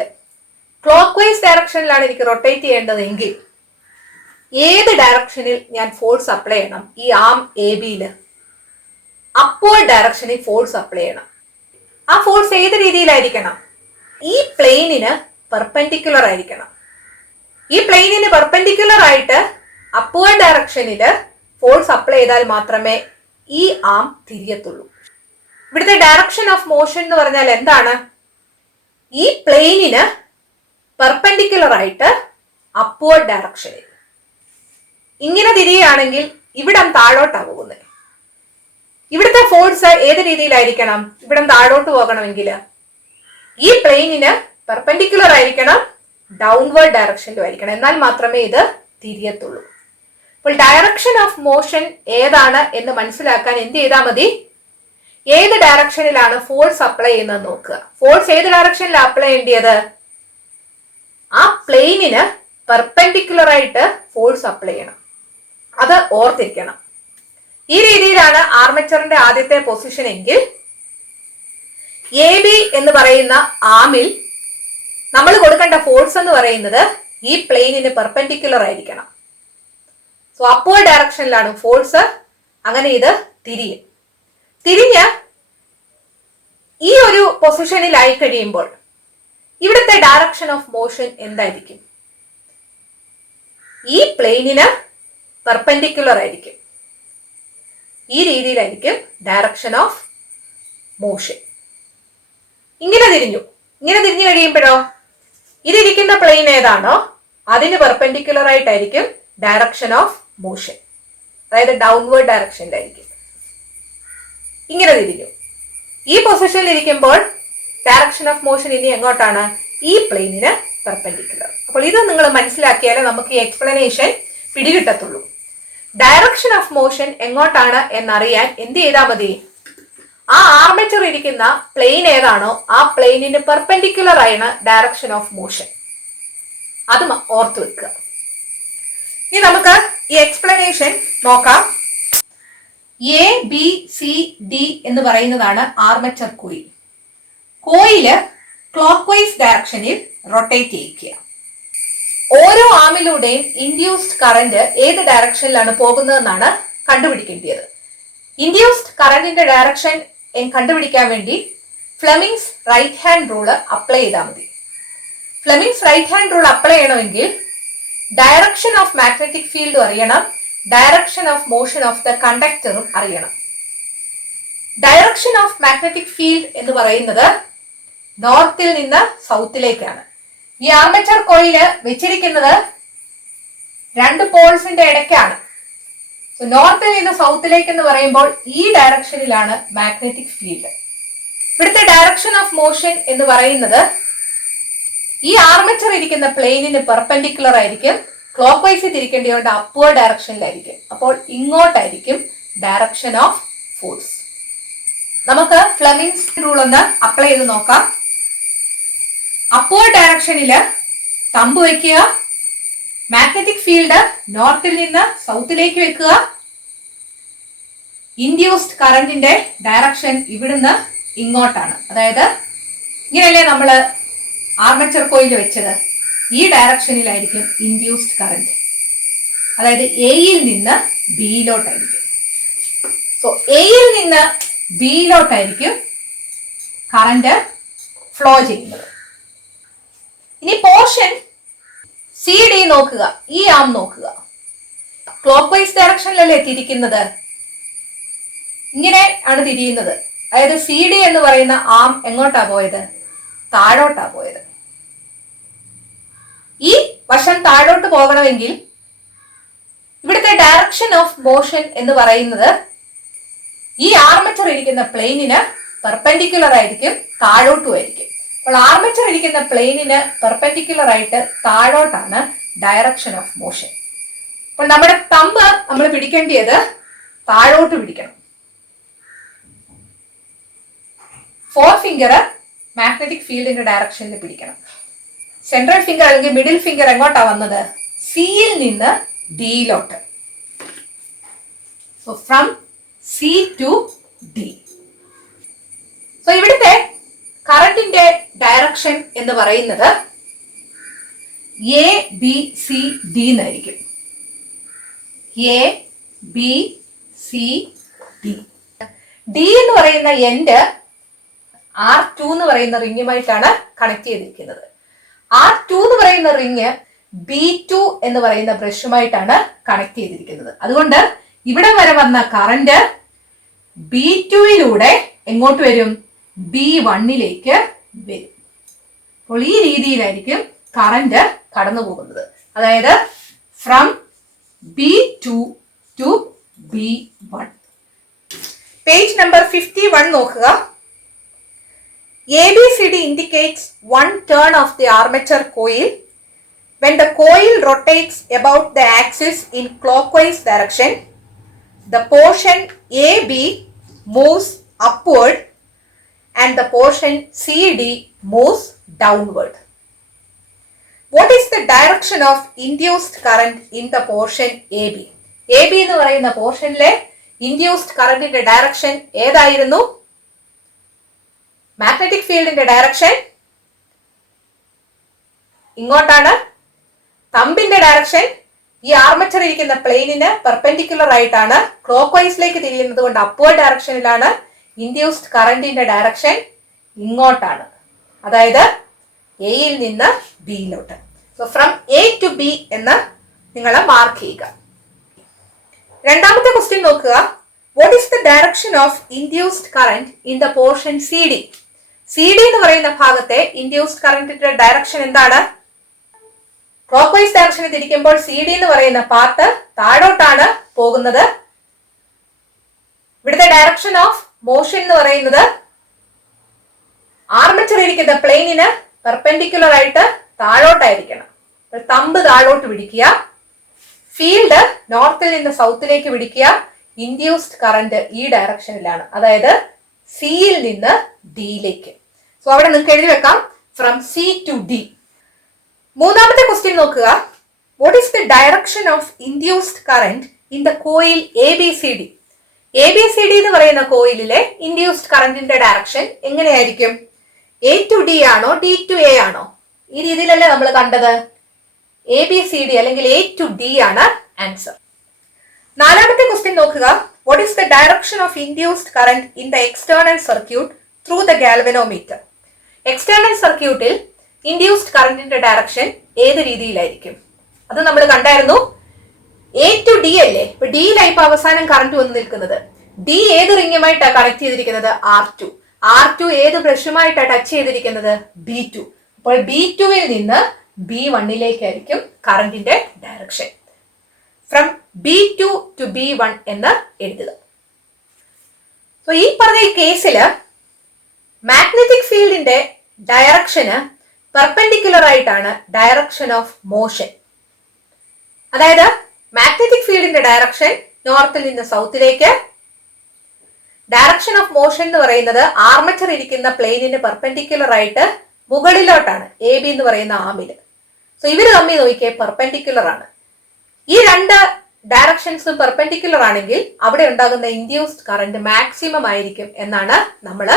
ക്ലോക്ക് വൈസ് ഡയറക്ഷനിലാണ് എനിക്ക് റൊട്ടേറ്റ് ചെയ്യേണ്ടതെങ്കിൽ ഏത് ഡയറക്ഷനിൽ ഞാൻ ഫോഴ്സ് അപ്ലൈ ചെയ്യണം? ഈ ആം എ ബിയിൽ അപ്വേർഡ് ഡയറക്ഷനിൽ ഫോഴ്സ് അപ്ലൈ ചെയ്യണം. ആ ഫോഴ്സ് ഏത് രീതിയിലായിരിക്കണം? ഈ പ്ലെയിനിന് പെർപെൻഡിക്കുലർ ആയിരിക്കണം. ഈ പ്ലെയിനിന് പെർപെൻഡിക്കുലർ ആയിട്ട് അപ്വേർഡ് ഡയറക്ഷനിൽ ഫോഴ്സ് അപ്ലൈ ചെയ്താൽ മാത്രമേ ഈ ആം തിരിയത്തുള്ളൂ. ഇവിടുത്തെ ഡയറക്ഷൻ ഓഫ് മോഷൻ എന്ന് പറഞ്ഞാൽ എന്താണ്? ഈ പ്ലെയിനിന് പെർപെൻഡിക്കുലർ ആയിട്ട് അപ്വേർഡ് ഡയറക്ഷനിൽ ഇങ്ങനെ തിരിയുകയാണെങ്കിൽ ഇവിടം താഴോട്ടാണ് പോകുന്നത്. ഇവിടുത്തെ ഫോഴ്സ് ഏത് രീതിയിലായിരിക്കണം? ഇവിടം താഴോട്ട് പോകണമെങ്കിൽ ഈ പ്ലെയിനിന് പെർപെൻഡിക്കുലർ ആയിരിക്കണം, ഡൗൺവേർഡ് ഡയറക്ഷനിലും ആയിരിക്കണം. എന്നാൽ മാത്രമേ ഇത് തിരിയത്തുള്ളൂ. അപ്പോൾ ഡയറക്ഷൻ ഓഫ് മോഷൻ ഏതാണ് എന്ന് മനസ്സിലാക്കാൻ എന്ത് ചെയ്താൽ മതി? ഏത് ഡയറക്ഷനിലാണ് ഫോഴ്സ് അപ്ലൈ ചെയ്യുന്നത് നോക്കുക. ഫോഴ്സ് ഏത് ഡയറക്ഷനിലാണ് അപ്ലൈ ചെയ്യേണ്ടത്? ആ പ്ലെയിനിന് പെർപെൻഡിക്കുലർ ആയിട്ട് ഫോഴ്സ് അപ്ലൈ ചെയ്യണം. അത് ഓർത്തിരിക്കണം. ഈ രീതിയിലാണ് ആർമേച്ചറിന്റെ ആദ്യത്തെ പൊസിഷൻ എങ്കിൽ എ ബി എന്ന് പറയുന്ന ആമിൽ നമ്മൾ കൊടുക്കേണ്ട ഫോഴ്സ് എന്ന് പറയുന്നത് ഈ പ്ലെയിനിന് പെർപെൻഡിക്കുലർ ആയിരിക്കണം. സോ അപ്വേർഡ് ഡയറക്ഷനിലാണ് ഫോഴ്സ്. അങ്ങനെ ഇത് തിരിഞ്ഞ് ഈ ഒരു പൊസിഷനിലായി കഴിയുമ്പോൾ ഇവിടുത്തെ ഡയറക്ഷൻ ഓഫ് മോഷൻ എന്തായിരിക്കും? ഈ പ്ലെയിനിന് പെർപെൻഡിക്കുലർ ആയിരിക്കും. ഈ രീതിയിലായിരിക്കും ഡയറക്ഷൻ ഓഫ് മോഷൻ. ഇങ്ങനെ തിരിഞ്ഞു കഴിയുമ്പോഴോ ഇതിരിക്കുന്ന പ്ലെയിൻ ഏതാണോ അതിന് പെർപെൻഡിക്കുലർ ആയിട്ടായിരിക്കും ഡയറക്ഷൻ ഓഫ് മോഷൻ, അതായത് ഡൗൺവേർഡ് ഡയറക്ഷനിലായിരിക്കും. ഇങ്ങനെ തിരിഞ്ഞു. ഈ പൊസിഷനിൽ ഇരിക്കുമ്പോൾ ഡയറക്ഷൻ ഓഫ് മോഷൻ ഇനി എങ്ങോട്ടാണ്? ഈ പ്ലെയിനിന് പെർപെൻഡിക്കുലർ. അപ്പോൾ ഇത് നിങ്ങൾ മനസ്സിലാക്കിയാലേ നമുക്ക് ഈ എക്സ്പ്ലനേഷൻ പിടികിട്ടത്തുള്ളൂ. ഡയറക്ഷൻ ഓഫ് മോഷൻ എങ്ങോട്ടാണ് എന്നറിയാൻ എന്ത് ചെയ്താൽ മതി? ആ ആർമേച്ചർ ഇരിക്കുന്ന പ്ലെയിൻ ഏതാണോ ആ പ്ലെയിനിന് പെർപെൻഡിക്കുലർ ആണ് ഡയറക്ഷൻ ഓഫ് മോഷൻ. അത് ഓർത്ത് വെക്കുക. ഇനി നമുക്ക് ഈ എക്സ്പ്ലനേഷൻ നോക്കാം. എ ബി സി ഡി എന്ന് പറയുന്നതാണ് ആർമേച്ചർ കോയിൽ. കോയില് ക്ലോക്ക് വൈസ് ഡയറക്ഷനിൽ റൊട്ടേറ്റ് ചെയ്യിക്കുക. ഓരോ ആമിലൂടെയും ഇൻഡ്യൂസ്ഡ് കറന്റ് ഏത് ഡയറക്ഷനിലാണ് പോകുന്നതെന്നാണ് കണ്ടുപിടിക്കേണ്ടത്. ഇൻഡ്യൂസ്ഡ് കറന്റിന്റെ ഡയറക്ഷൻ കണ്ടുപിടിക്കാൻ വേണ്ടി Fleming's right hand rule apply ചെയ്താൽ മതി. Fleming's right hand rule apply ചെയ്യണമെങ്കിൽ ഡയറക്ഷൻ ഓഫ് മാഗ്നറ്റിക് ഫീൽഡും അറിയണം, direction of motion of the കണ്ടക്ടറും അറിയണം. ഡയറക്ഷൻ ഓഫ് മാഗ്നറ്റിക് ഫീൽഡ് എന്ന് പറയുന്നത് നോർത്തിൽ നിന്ന് സൗത്തിലേക്കാണ്. ഈ ആർമേച്ചർ കോയില് വെച്ചിരിക്കുന്നത് രണ്ട് പോൾസിന്റെ ഇടയ്ക്കാണ്. നോർത്തിൽ നിന്ന് സൗത്തിലേക്ക് എന്ന് പറയുമ്പോൾ ഈ ഡയറക്ഷനിലാണ് മാഗ്നറ്റിക് ഫീൽഡ്. ഇവിടുത്തെ ഡയറക്ഷൻ ഓഫ് മോഷൻ എന്ന് പറയുന്നത് ഈ ആർമേച്ചർ ഇരിക്കുന്ന പ്ലെയിനിന് പെർപെൻഡിക്കുലർ ആയിരിക്കും. ക്ലോക്ക് വൈസ് തിരിക്കേണ്ടതുകൊണ്ട് അപ്വേർഡ് ഡയറക്ഷനിലായിരിക്കും. അപ്പോൾ ഇങ്ങോട്ടായിരിക്കും ഡയറക്ഷൻ ഓഫ് ഫോഴ്സ്. നമുക്ക് ഫ്ലെമിങ്സ് റൂൾ ഒന്ന് അപ്ലൈ ചെയ്ത് നോക്കാം. അപ്വേർഡ് ഡയറക്ഷനില് തമ്പ് വെക്കുക, മാഗ്നറ്റിക് ഫീൽഡ് നോർത്തിൽ നിന്ന് സൗത്തിലേക്ക് വെക്കുക. ഇൻഡ്യൂസ്ഡ് കറന്റിന്റെ ഡയറക്ഷൻ ഇവിടുന്ന് ഇങ്ങോട്ടാണ്. അതായത് ഇങ്ങനെയല്ലേ നമ്മൾ ആർമേച്ചർ കോയിൽ വെച്ചത്? ഈ ഡയറക്ഷനിലായിരിക്കും ഇൻഡ്യൂസ്ഡ് കറന്റ്, അതായത് എയിൽ നിന്ന് ബിയിലോട്ടായിരിക്കും. സോ എയിൽ നിന്ന് ബിയിലോട്ടായിരിക്കും കറന്റ് ഫ്ലോ ചെയ്യുന്നത്. ഇനി പോർഷൻ സി ഡി നോക്കുക, ഈ ആം നോക്കുക. ക്ലോക്ക് വൈസ് ഡയറക്ഷനിലല്ലേ തിരിക്കുന്നത്? ഇങ്ങനെ ആണ് തിരിയുന്നത്. അതായത് സി ഡി എന്ന് പറയുന്ന ആം എങ്ങോട്ടാ പോയത്? താഴോട്ടാ പോയത്. ഈ വശം താഴോട്ട് പോകണമെങ്കിൽ ഇവിടുത്തെ ഡയറക്ഷൻ ഓഫ് മോഷൻ എന്ന് പറയുന്നത് ഈ ആർമേച്ചർ ഇരിക്കുന്ന പ്ലെയിനിന് പെർപെൻഡിക്കുലർ ആയിരിക്കും, താഴോട്ടും ആയിരിക്കും. അപ്പോൾ ആർമേച്ചർ ഇരിക്കുന്ന പ്ലെയിനിന് പെർപെൻഡിക്കുലർ ആയിട്ട് താഴോട്ടാണ് ഡയറക്ഷൻ ഓഫ് മോഷൻ. അപ്പോൾ നമ്മുടെ തമ്പ് നമ്മൾ പിടിക്കേണ്ടത് താഴോട്ട് പിടിക്കണം. ഫോർ ഫിംഗർ മാഗ്നറ്റിക് ഫീൽഡിന്റെ ഡയറക്ഷനിൽ പിടിക്കണം. സെൻട്രൽ ഫിംഗർ അല്ലെങ്കിൽ മിഡിൽ ഫിംഗർ എങ്ങോട്ടാ വന്നത്? സിയിൽ നിന്ന് ഡിയിലോട്ട്. From C to D. So ഇവിടുത്തെ കറന്റിന്റെ ഡയറക്ഷൻ എന്ന് പറയുന്നത് എ ബി സി ഡി എന്നായിരിക്കും. A B C D. D എന്ന് പറയുന്ന എൻഡ് R2 എന്ന് പറയുന്ന റിങ്ങുമായിട്ടാണ് കണക്ട് ചെയ്തിരിക്കുന്നത്. R2 എന്ന് പറയുന്ന റിങ് B2 എന്ന് പറയുന്ന ബ്രഷുമായിട്ടാണ് കണക്ട് ചെയ്തിരിക്കുന്നത്. അതുകൊണ്ട് ഇവിടെ വരെ വന്ന കറന്റ് B2യിലൂടെ എങ്ങോട്ട് വരും? B1ലേക്ക് വരും. അപ്പോൾ ഈ രീതിയിലായിരിക്കും കറന്റ് കടന്നു പോകുന്നത്. അതായത് from B2 to B1. Page number 51 നോക്കുക. ABCD indicates one turn of the armature coil. When the coil rotates about the axis in clockwise direction, the portion AB moves upward and the portion CD moves downward. What is the direction of induced current in the portion AB? AB എന്ന് പറയുന്ന പോർഷനിലെ ഇൻഡ്യൂസ്ഡ് കറന്റിന്റെ ഡയറക്ഷൻ ഏതായിരുന്നു? മാഗ്നറ്റിക് ഫീൽഡിന്റെ ഡയറക്ഷൻ ഇങ്ങോട്ടാണ്. തമ്പിന്റെ ഡയറക്ഷൻ ഈ ആർമച്ചർ ഇരിക്കുന്ന പ്ലെയിനിന് പെർപെൻഡിക്കുലർ ആയിട്ടാണ്, ക്ലോക്ക് വൈസിലേക്ക് തിരിയുന്നത് കൊണ്ട് അപ്വേർഡ് ഡയറക്ഷനിലാണ്. ഇൻഡ്യൂസ്ഡ് കറന്റിന്റെ ഡയറക്ഷൻ ഇങ്ങോട്ടാണ്, അതായത് എയിൽ നിന്ന് ബിയിലോട്ട്. So from A to B എന്ന് നിങ്ങൾ മാർക്ക് ചെയ്യുക. രണ്ടാമത്തെ ക്വസ്റ്റ്യൻ നോക്കുക. What is the direction of induced current in the portion C D? C D എന്ന് പറയുന്ന ഭാഗത്തെ ഇൻഡ്യൂസ്ഡ് കറന്റിന്റെ ഡയറക്ഷൻ എന്താണ്? ക്ലോക്ക് വൈസ് ഡയറക്ഷനിൽ തിരിക്കുമ്പോൾ സി ഡി എന്ന് പറയുന്ന പാർട്ട് താഴോട്ടാണ് പോകുന്നത്. ഇവിടുത്തെ ഡയറക്ഷൻ ഓഫ് മോഷൻ എന്ന് പറയുന്നത് ആർമച്ചർ ഇരിക്കുന്ന പ്ലെയിനിന് പെർപെൻഡിക്കുലർ ആയിട്ട് താഴോട്ടായിരിക്കണം. തമ്പ് താഴോട്ട് പിടിക്കുക. ഫീൽഡ് നോർത്തിൽ നിന്ന് സൗത്തിലേക്ക് പിടിക്കുക. ഇൻഡ്യൂസ്ഡ് കറന്റ് ഈ ഡയറക്ഷനിലാണ്, അതായത് സിയിൽ നിന്ന് ഡിയിലേക്ക്. സോ അവിടെ നിങ്ങൾക്ക് എഴുതി വെക്കാം ഫ്രം സി ടു ഡി. മൂന്നാമത്തെ ക്വസ്റ്റ്യൻ നോക്കുക. What is the direction of induced current in the coil A B C D? A B C D എന്ന് പറയുന്ന കോയിലിലെ ഇൻഡ്യൂസ്ഡ് കറന്റിന്റെ ഡയറക്ഷൻ എങ്ങനെയായിരിക്കും? എ ടു ഡി ആണോ ഡി ടു എ ആണോ? ഈ രീതിയിലല്ലേ നമ്മൾ കണ്ടത്. എ ബി സി ഡി അല്ലെങ്കിൽ എ ടു ഡി ആണ് ആൻസർ. നാലാമത്തെ ക്വസ്റ്റ്യൻ നോക്കുക. What is the direction of induced current in the external circuit through the galvanometer? External സർക്യൂട്ടിൽ ഇൻഡ്യൂസ്ഡ് കറന്റിന്റെ ഡയറക്ഷൻ ഏത് രീതിയിലായിരിക്കും? അത് നമ്മൾ കണ്ടായിരുന്നു. എ ടു ഡി അല്ലേ? ഇപ്പൊ ഡിയിലായി ഇപ്പൊ അവസാനം കറന്റ് വന്ന് നിൽക്കുന്നത്. ഡി ഏത് റിങ്ങുമായിട്ടാണ് കണക്ട് ചെയ്തിരിക്കുന്നത്? R2. R2 ഏത് ബ്രഷുമായിട്ടാണ് ടച്ച് ചെയ്തിരിക്കുന്നത്? B2. അപ്പോൾ B2വിൽ നിന്ന് B1ലേക്കായിരിക്കും കറന്റിന്റെ direction. From B2 to B1 എന്ന് എഴുതുക. സോ ഈ പറഞ്ഞ ഈ കേസില് മാഗ്നറ്റിക് ഫീൽഡിന്റെ ഡയറക്ഷന് പെർപെൻഡിക്കുലർ ആയിട്ടാണ് ഡയറക്ഷൻ ഓഫ് മോഷൻ. അതായത് മാഗ്നറ്റിക് ഫീൽഡിന്റെ ഡയറക്ഷൻ നോർത്തിൽ നിന്ന് സൗത്തിലേക്ക്, ഡയറക്ഷൻ ഓഫ് മോഷൻ എന്ന് പറയുന്നത് ആർമച്ചർ ഇരിക്കുന്ന പ്ലെയിനിന് പെർപെൻഡിക്കുലർ ആയിട്ട് മുകളിലോട്ടാണ്, എ ബി എന്ന് പറയുന്ന ആമില്. സോ ഇവര് തമ്മിൽ നോക്കിയേ പെർപെൻഡിക്കുലർ ആണ്. ഈ രണ്ട് ഡയറക്ഷൻസും പെർപെൻഡിക്കുലർ ആണെങ്കിൽ അവിടെ ഉണ്ടാകുന്ന ഇൻഡ്യൂസ്ഡ് കറന്റ് മാക്സിമം ആയിരിക്കും എന്നാണ് നമ്മൾ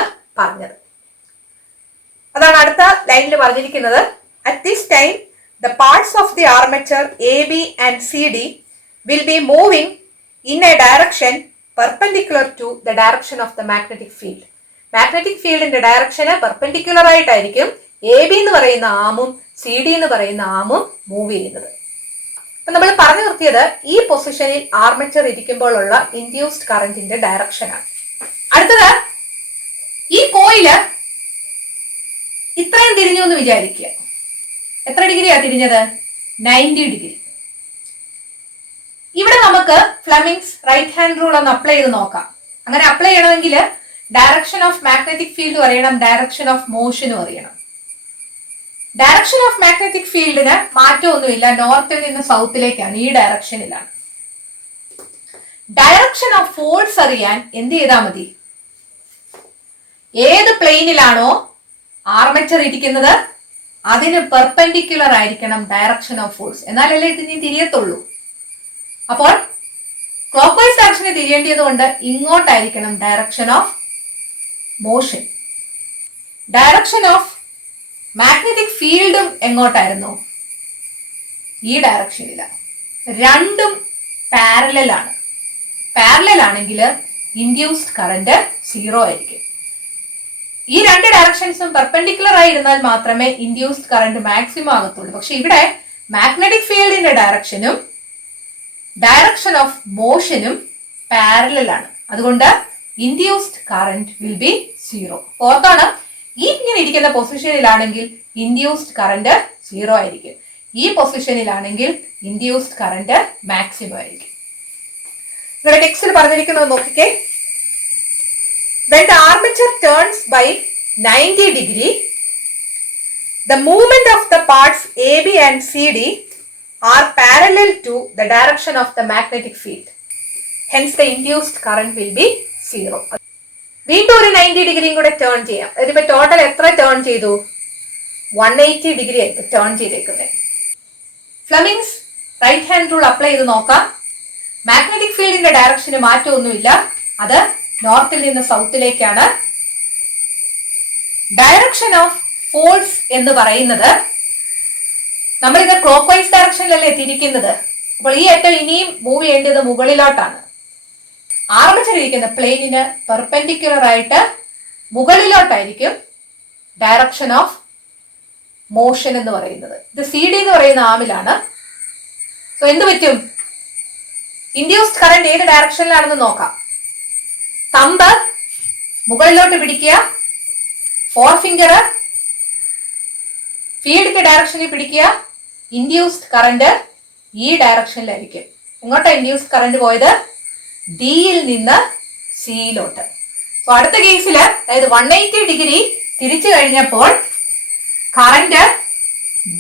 പറഞ്ഞത്. അതാണ് അടുത്ത ലൈനിൽ പറഞ്ഞിരിക്കുന്നത്. At this time the parts of the armature AB and CD will be moving in a direction perpendicular to the direction of the magnetic field. Magnetic ഫീൽഡിന്റെ ഡയറക്ഷന് പെർപെൻഡിക്കുലർ ആയിട്ടായിരിക്കും എ ബി എന്ന് പറയുന്ന ആമും സി ഡി എന്ന് പറയുന്ന ആമും മൂവ് ചെയ്യുന്നത്. അപ്പൊ നമ്മൾ പറഞ്ഞു നിർത്തിയത് ഈ പൊസിഷനിൽ ആർമേച്ചർ ഇരിക്കുമ്പോഴുള്ള ഇൻഡ്യൂസ്ഡ് കറന്റിന്റെ ഡയറക്ഷനാണ്. അടുത്തത്, ഈ കോയില് ഇത്രയും തിരിഞ്ഞു എന്ന് വിചാരിക്കുക. എത്ര ഡിഗ്രിയാ തിരിഞ്ഞത്? 90 ഡിഗ്രി. ഇവിടെ നമുക്ക് ഫ്ലെമിങ്സ് റൈറ്റ് ഹാൻഡ് റൂൾ ഒന്ന് അപ്ലൈ ചെയ്ത് നോക്കാം. അങ്ങനെ അപ്ലൈ ചെയ്യണമെങ്കിൽ ഡയറക്ഷൻ ഓഫ് മാഗ്നറ്റിക് ഫീൽഡ് അറിയണം, ഡയറക്ഷൻ ഓഫ് മോഷനും അറിയണം. ഡയറക്ഷൻ ഓഫ് മാഗ്നറ്റിക് ഫീൽഡിന് മാറ്റമൊന്നുമില്ല, നോർത്തിൽ നിന്ന് സൗത്തിലേക്കാണ്, ഈ ഡയറക്ഷനിലാണ്. ഡയറക്ഷൻ ഓഫ് ഫോഴ്സ് അറിയാൻ എന്ത് ചെയ്താൽ മതി? ഏത് പ്ലെയിനിലാണോ ആർമേച്ചർ ഇരിക്കുന്നത് അതിന് പെർപെൻഡിക്കുലർ ആയിരിക്കണം ഡയറക്ഷൻ ഓഫ് ഫോഴ്സ്, എന്നാലല്ലേ ഇതിന് തിരിയത്തുള്ളൂ. അപ്പോൾ ക്ലോക്ക് വൈസ് ഡയറക്ഷനെ തിരിയേണ്ടത് കൊണ്ട് ഇങ്ങോട്ടായിരിക്കണം direction of motion. Direction of magnetic ഫീൽഡും എങ്ങോട്ടായിരുന്നു? ഈ ഡയറക്ഷനിലാണ്. രണ്ടും പാരലൽ ആണ്. പാരലൽ ആണെങ്കിൽ ഇൻഡ്യൂസ്ഡ് കറന്റ് 0 ആയിരിക്കും. ഈ രണ്ട് ഡയറക്ഷൻസും പെർപെൻഡിക്കുലർ ആയിരുന്നാൽ മാത്രമേ ഇൻഡ്യൂസ്ഡ് കറന്റ് മാക്സിമം ആകത്തുള്ളൂ. പക്ഷെ ഇവിടെ മാഗ്നറ്റിക് ഫീൽഡിന്റെ ഡയറക്ഷനും ഡയറക്ഷൻ ഓഫ് മോഷനും പാരലൽ ആണ്. അതുകൊണ്ട് ഇൻഡ്യൂസ്ഡ് കറന്റ് വിൽ ബി 0. ഓർത്താണ്, ഈ ഇങ്ങനെ ഇരിക്കുന്ന പൊസിഷനിലാണെങ്കിൽ ഇൻഡ്യൂസ്ഡ് കറന്റ് 0 ആയിരിക്കും. ഈ പൊസിഷനിലാണെങ്കിൽ ഇൻഡ്യൂസ്ഡ് കറന്റ് മാക്സിമം ആയിരിക്കും. ഇവിടെ ടെക്സ്റ്റിൽ പറഞ്ഞിരിക്കുന്നത് നോക്കിക്കേ. When the armature turns by 90 degree, the movement of the parts AB and CD are parallel to the direction of the magnetic field. Hence the induced current will be 0. വീണ്ടും ഒരു 90 ഡിഗ്രിയും കൂടെ ടേൺ ചെയ്യാം. ഇതിപ്പോ ടോട്ടൽ എത്ര ടേൺ ചെയ്തു? 180 ഡിഗ്രി ആയി ടേൺ ചെയ്തേക്കുന്നത്. Fleming's right hand rule apply ചെയ്ത് നോക്കാം. മാഗ്നറ്റിക് ഫീൽഡിന്റെ ഡയറക്ഷന് മാറ്റമൊന്നുമില്ല, അത് നോർത്തിൽ നിന്ന് സൗത്തിലേക്കാണ്. ഡയറക്ഷൻ ഓഫ് ഫോഴ്സ് എന്ന് പറയുന്നത്, നമ്മളിത് ക്ലോക്ക് വൈസ് ഡയറക്ഷനിലല്ലേ തിരിക്കുന്നത്, അപ്പോൾ ഈ അറ്റം ഇനിയും മൂവ് ചെയ്യേണ്ടത് മുകളിലോട്ടാണ്. ആർമേച്ചർ ഇരിക്കുന്ന പ്ലെയിനിന് പെർപെൻഡിക്കുലർ ആയിട്ട് മുകളിലോട്ടായിരിക്കും ഡയറക്ഷൻ ഓഫ് മോഷൻ എന്ന് പറയുന്നത്. ഇത് CD എന്ന് പറയുന്ന ആമിലാണ്. സോ എന്ത് പറ്റും? ഇൻഡ്യൂസ്ഡ് കറന്റ് ഏത് ഡയറക്ഷനിലാണെന്ന് നോക്കാം. തമ്പ് മുകളിലോട്ട് പിടിക്കുക, 4 ഫിംഗർ ഫീൽഡിന്റെ ഡയറക്ഷനിൽ പിടിക്കുക. ഇൻഡ്യൂസ്ഡ് കറന്റ് ഈ ഡയറക്ഷനിലായിരിക്കും. എങ്ങോട്ടാ ഇൻഡ്യൂസ്ഡ് കറന്റ് പോയത്? ഡിയിൽ നിന്ന് സിയിലോട്ട്. സോ അടുത്ത കേസിൽ, അതായത് 180 ഡിഗ്രി തിരിച്ചു കഴിഞ്ഞപ്പോൾ കറന്റ്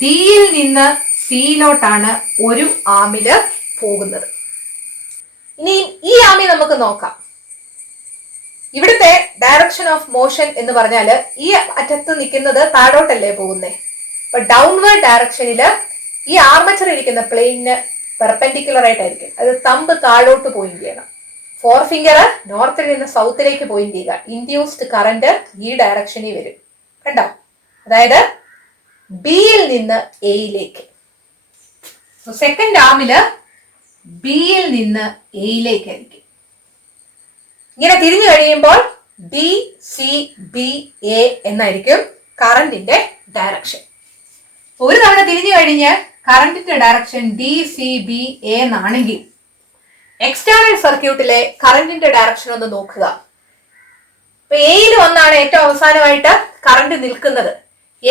ഡിയിൽ നിന്ന് സിയിലോട്ടാണ് ഒരു ആമില് പോകുന്നത്. ഇനി ഈ ആമി നമുക്ക് നോക്കാം. ഇവിടുത്തെ ഡയറക്ഷൻ ഓഫ് മോഷൻ എന്ന് പറഞ്ഞാൽ ഈ അറ്റത്ത് നിൽക്കുന്നത് താഴോട്ടല്ലേ പോകുന്നേ. അപ്പൊ ഡൗൺവേർഡ് ഡയറക്ഷനില് ഈ ആർമേച്ചർ ഇരിക്കുന്ന പ്ലെയിനിന് പെർപെൻഡിക്കുലർ ആയിട്ടായിരിക്കും. അത് തമ്പ് താഴോട്ട് പോയിന്റ് ചെയ്യണം. 4 ഫിംഗർ നോർത്തിൽ നിന്ന് സൗത്തിലേക്ക് പോയിന്റ് ചെയ്യുക. ഇൻഡ്യൂസ്ഡ് കറന്റ് ഈ ഡയറക്ഷനിൽ വരും. കണ്ടോ? അതായത് ബിയിൽ നിന്ന് എയിലേക്ക്. സെക്കൻഡ് ആമില് ബിയിൽ നിന്ന് എയിലേക്കായിരിക്കും. ഇങ്ങനെ തിരിഞ്ഞു കഴിയുമ്പോൾ DCBA എന്നായിരിക്കും കറന്റിന്റെ ഡയറക്ഷൻ. ഒരു തവണ തിരിഞ്ഞു കഴിഞ്ഞ് കറന്റിന്റെ ഡയറക്ഷൻ DCBA എന്നാണെങ്കിൽ എക്സ്റ്റേണൽ സർക്യൂട്ടിലെ കറന്റിന്റെ ഡയറക്ഷൻ ഒന്ന് നോക്കുക. ഇപ്പൊ എയിൽ വന്നാണ് ഏറ്റവും അവസാനമായിട്ട് കറന്റ് നിൽക്കുന്നത്.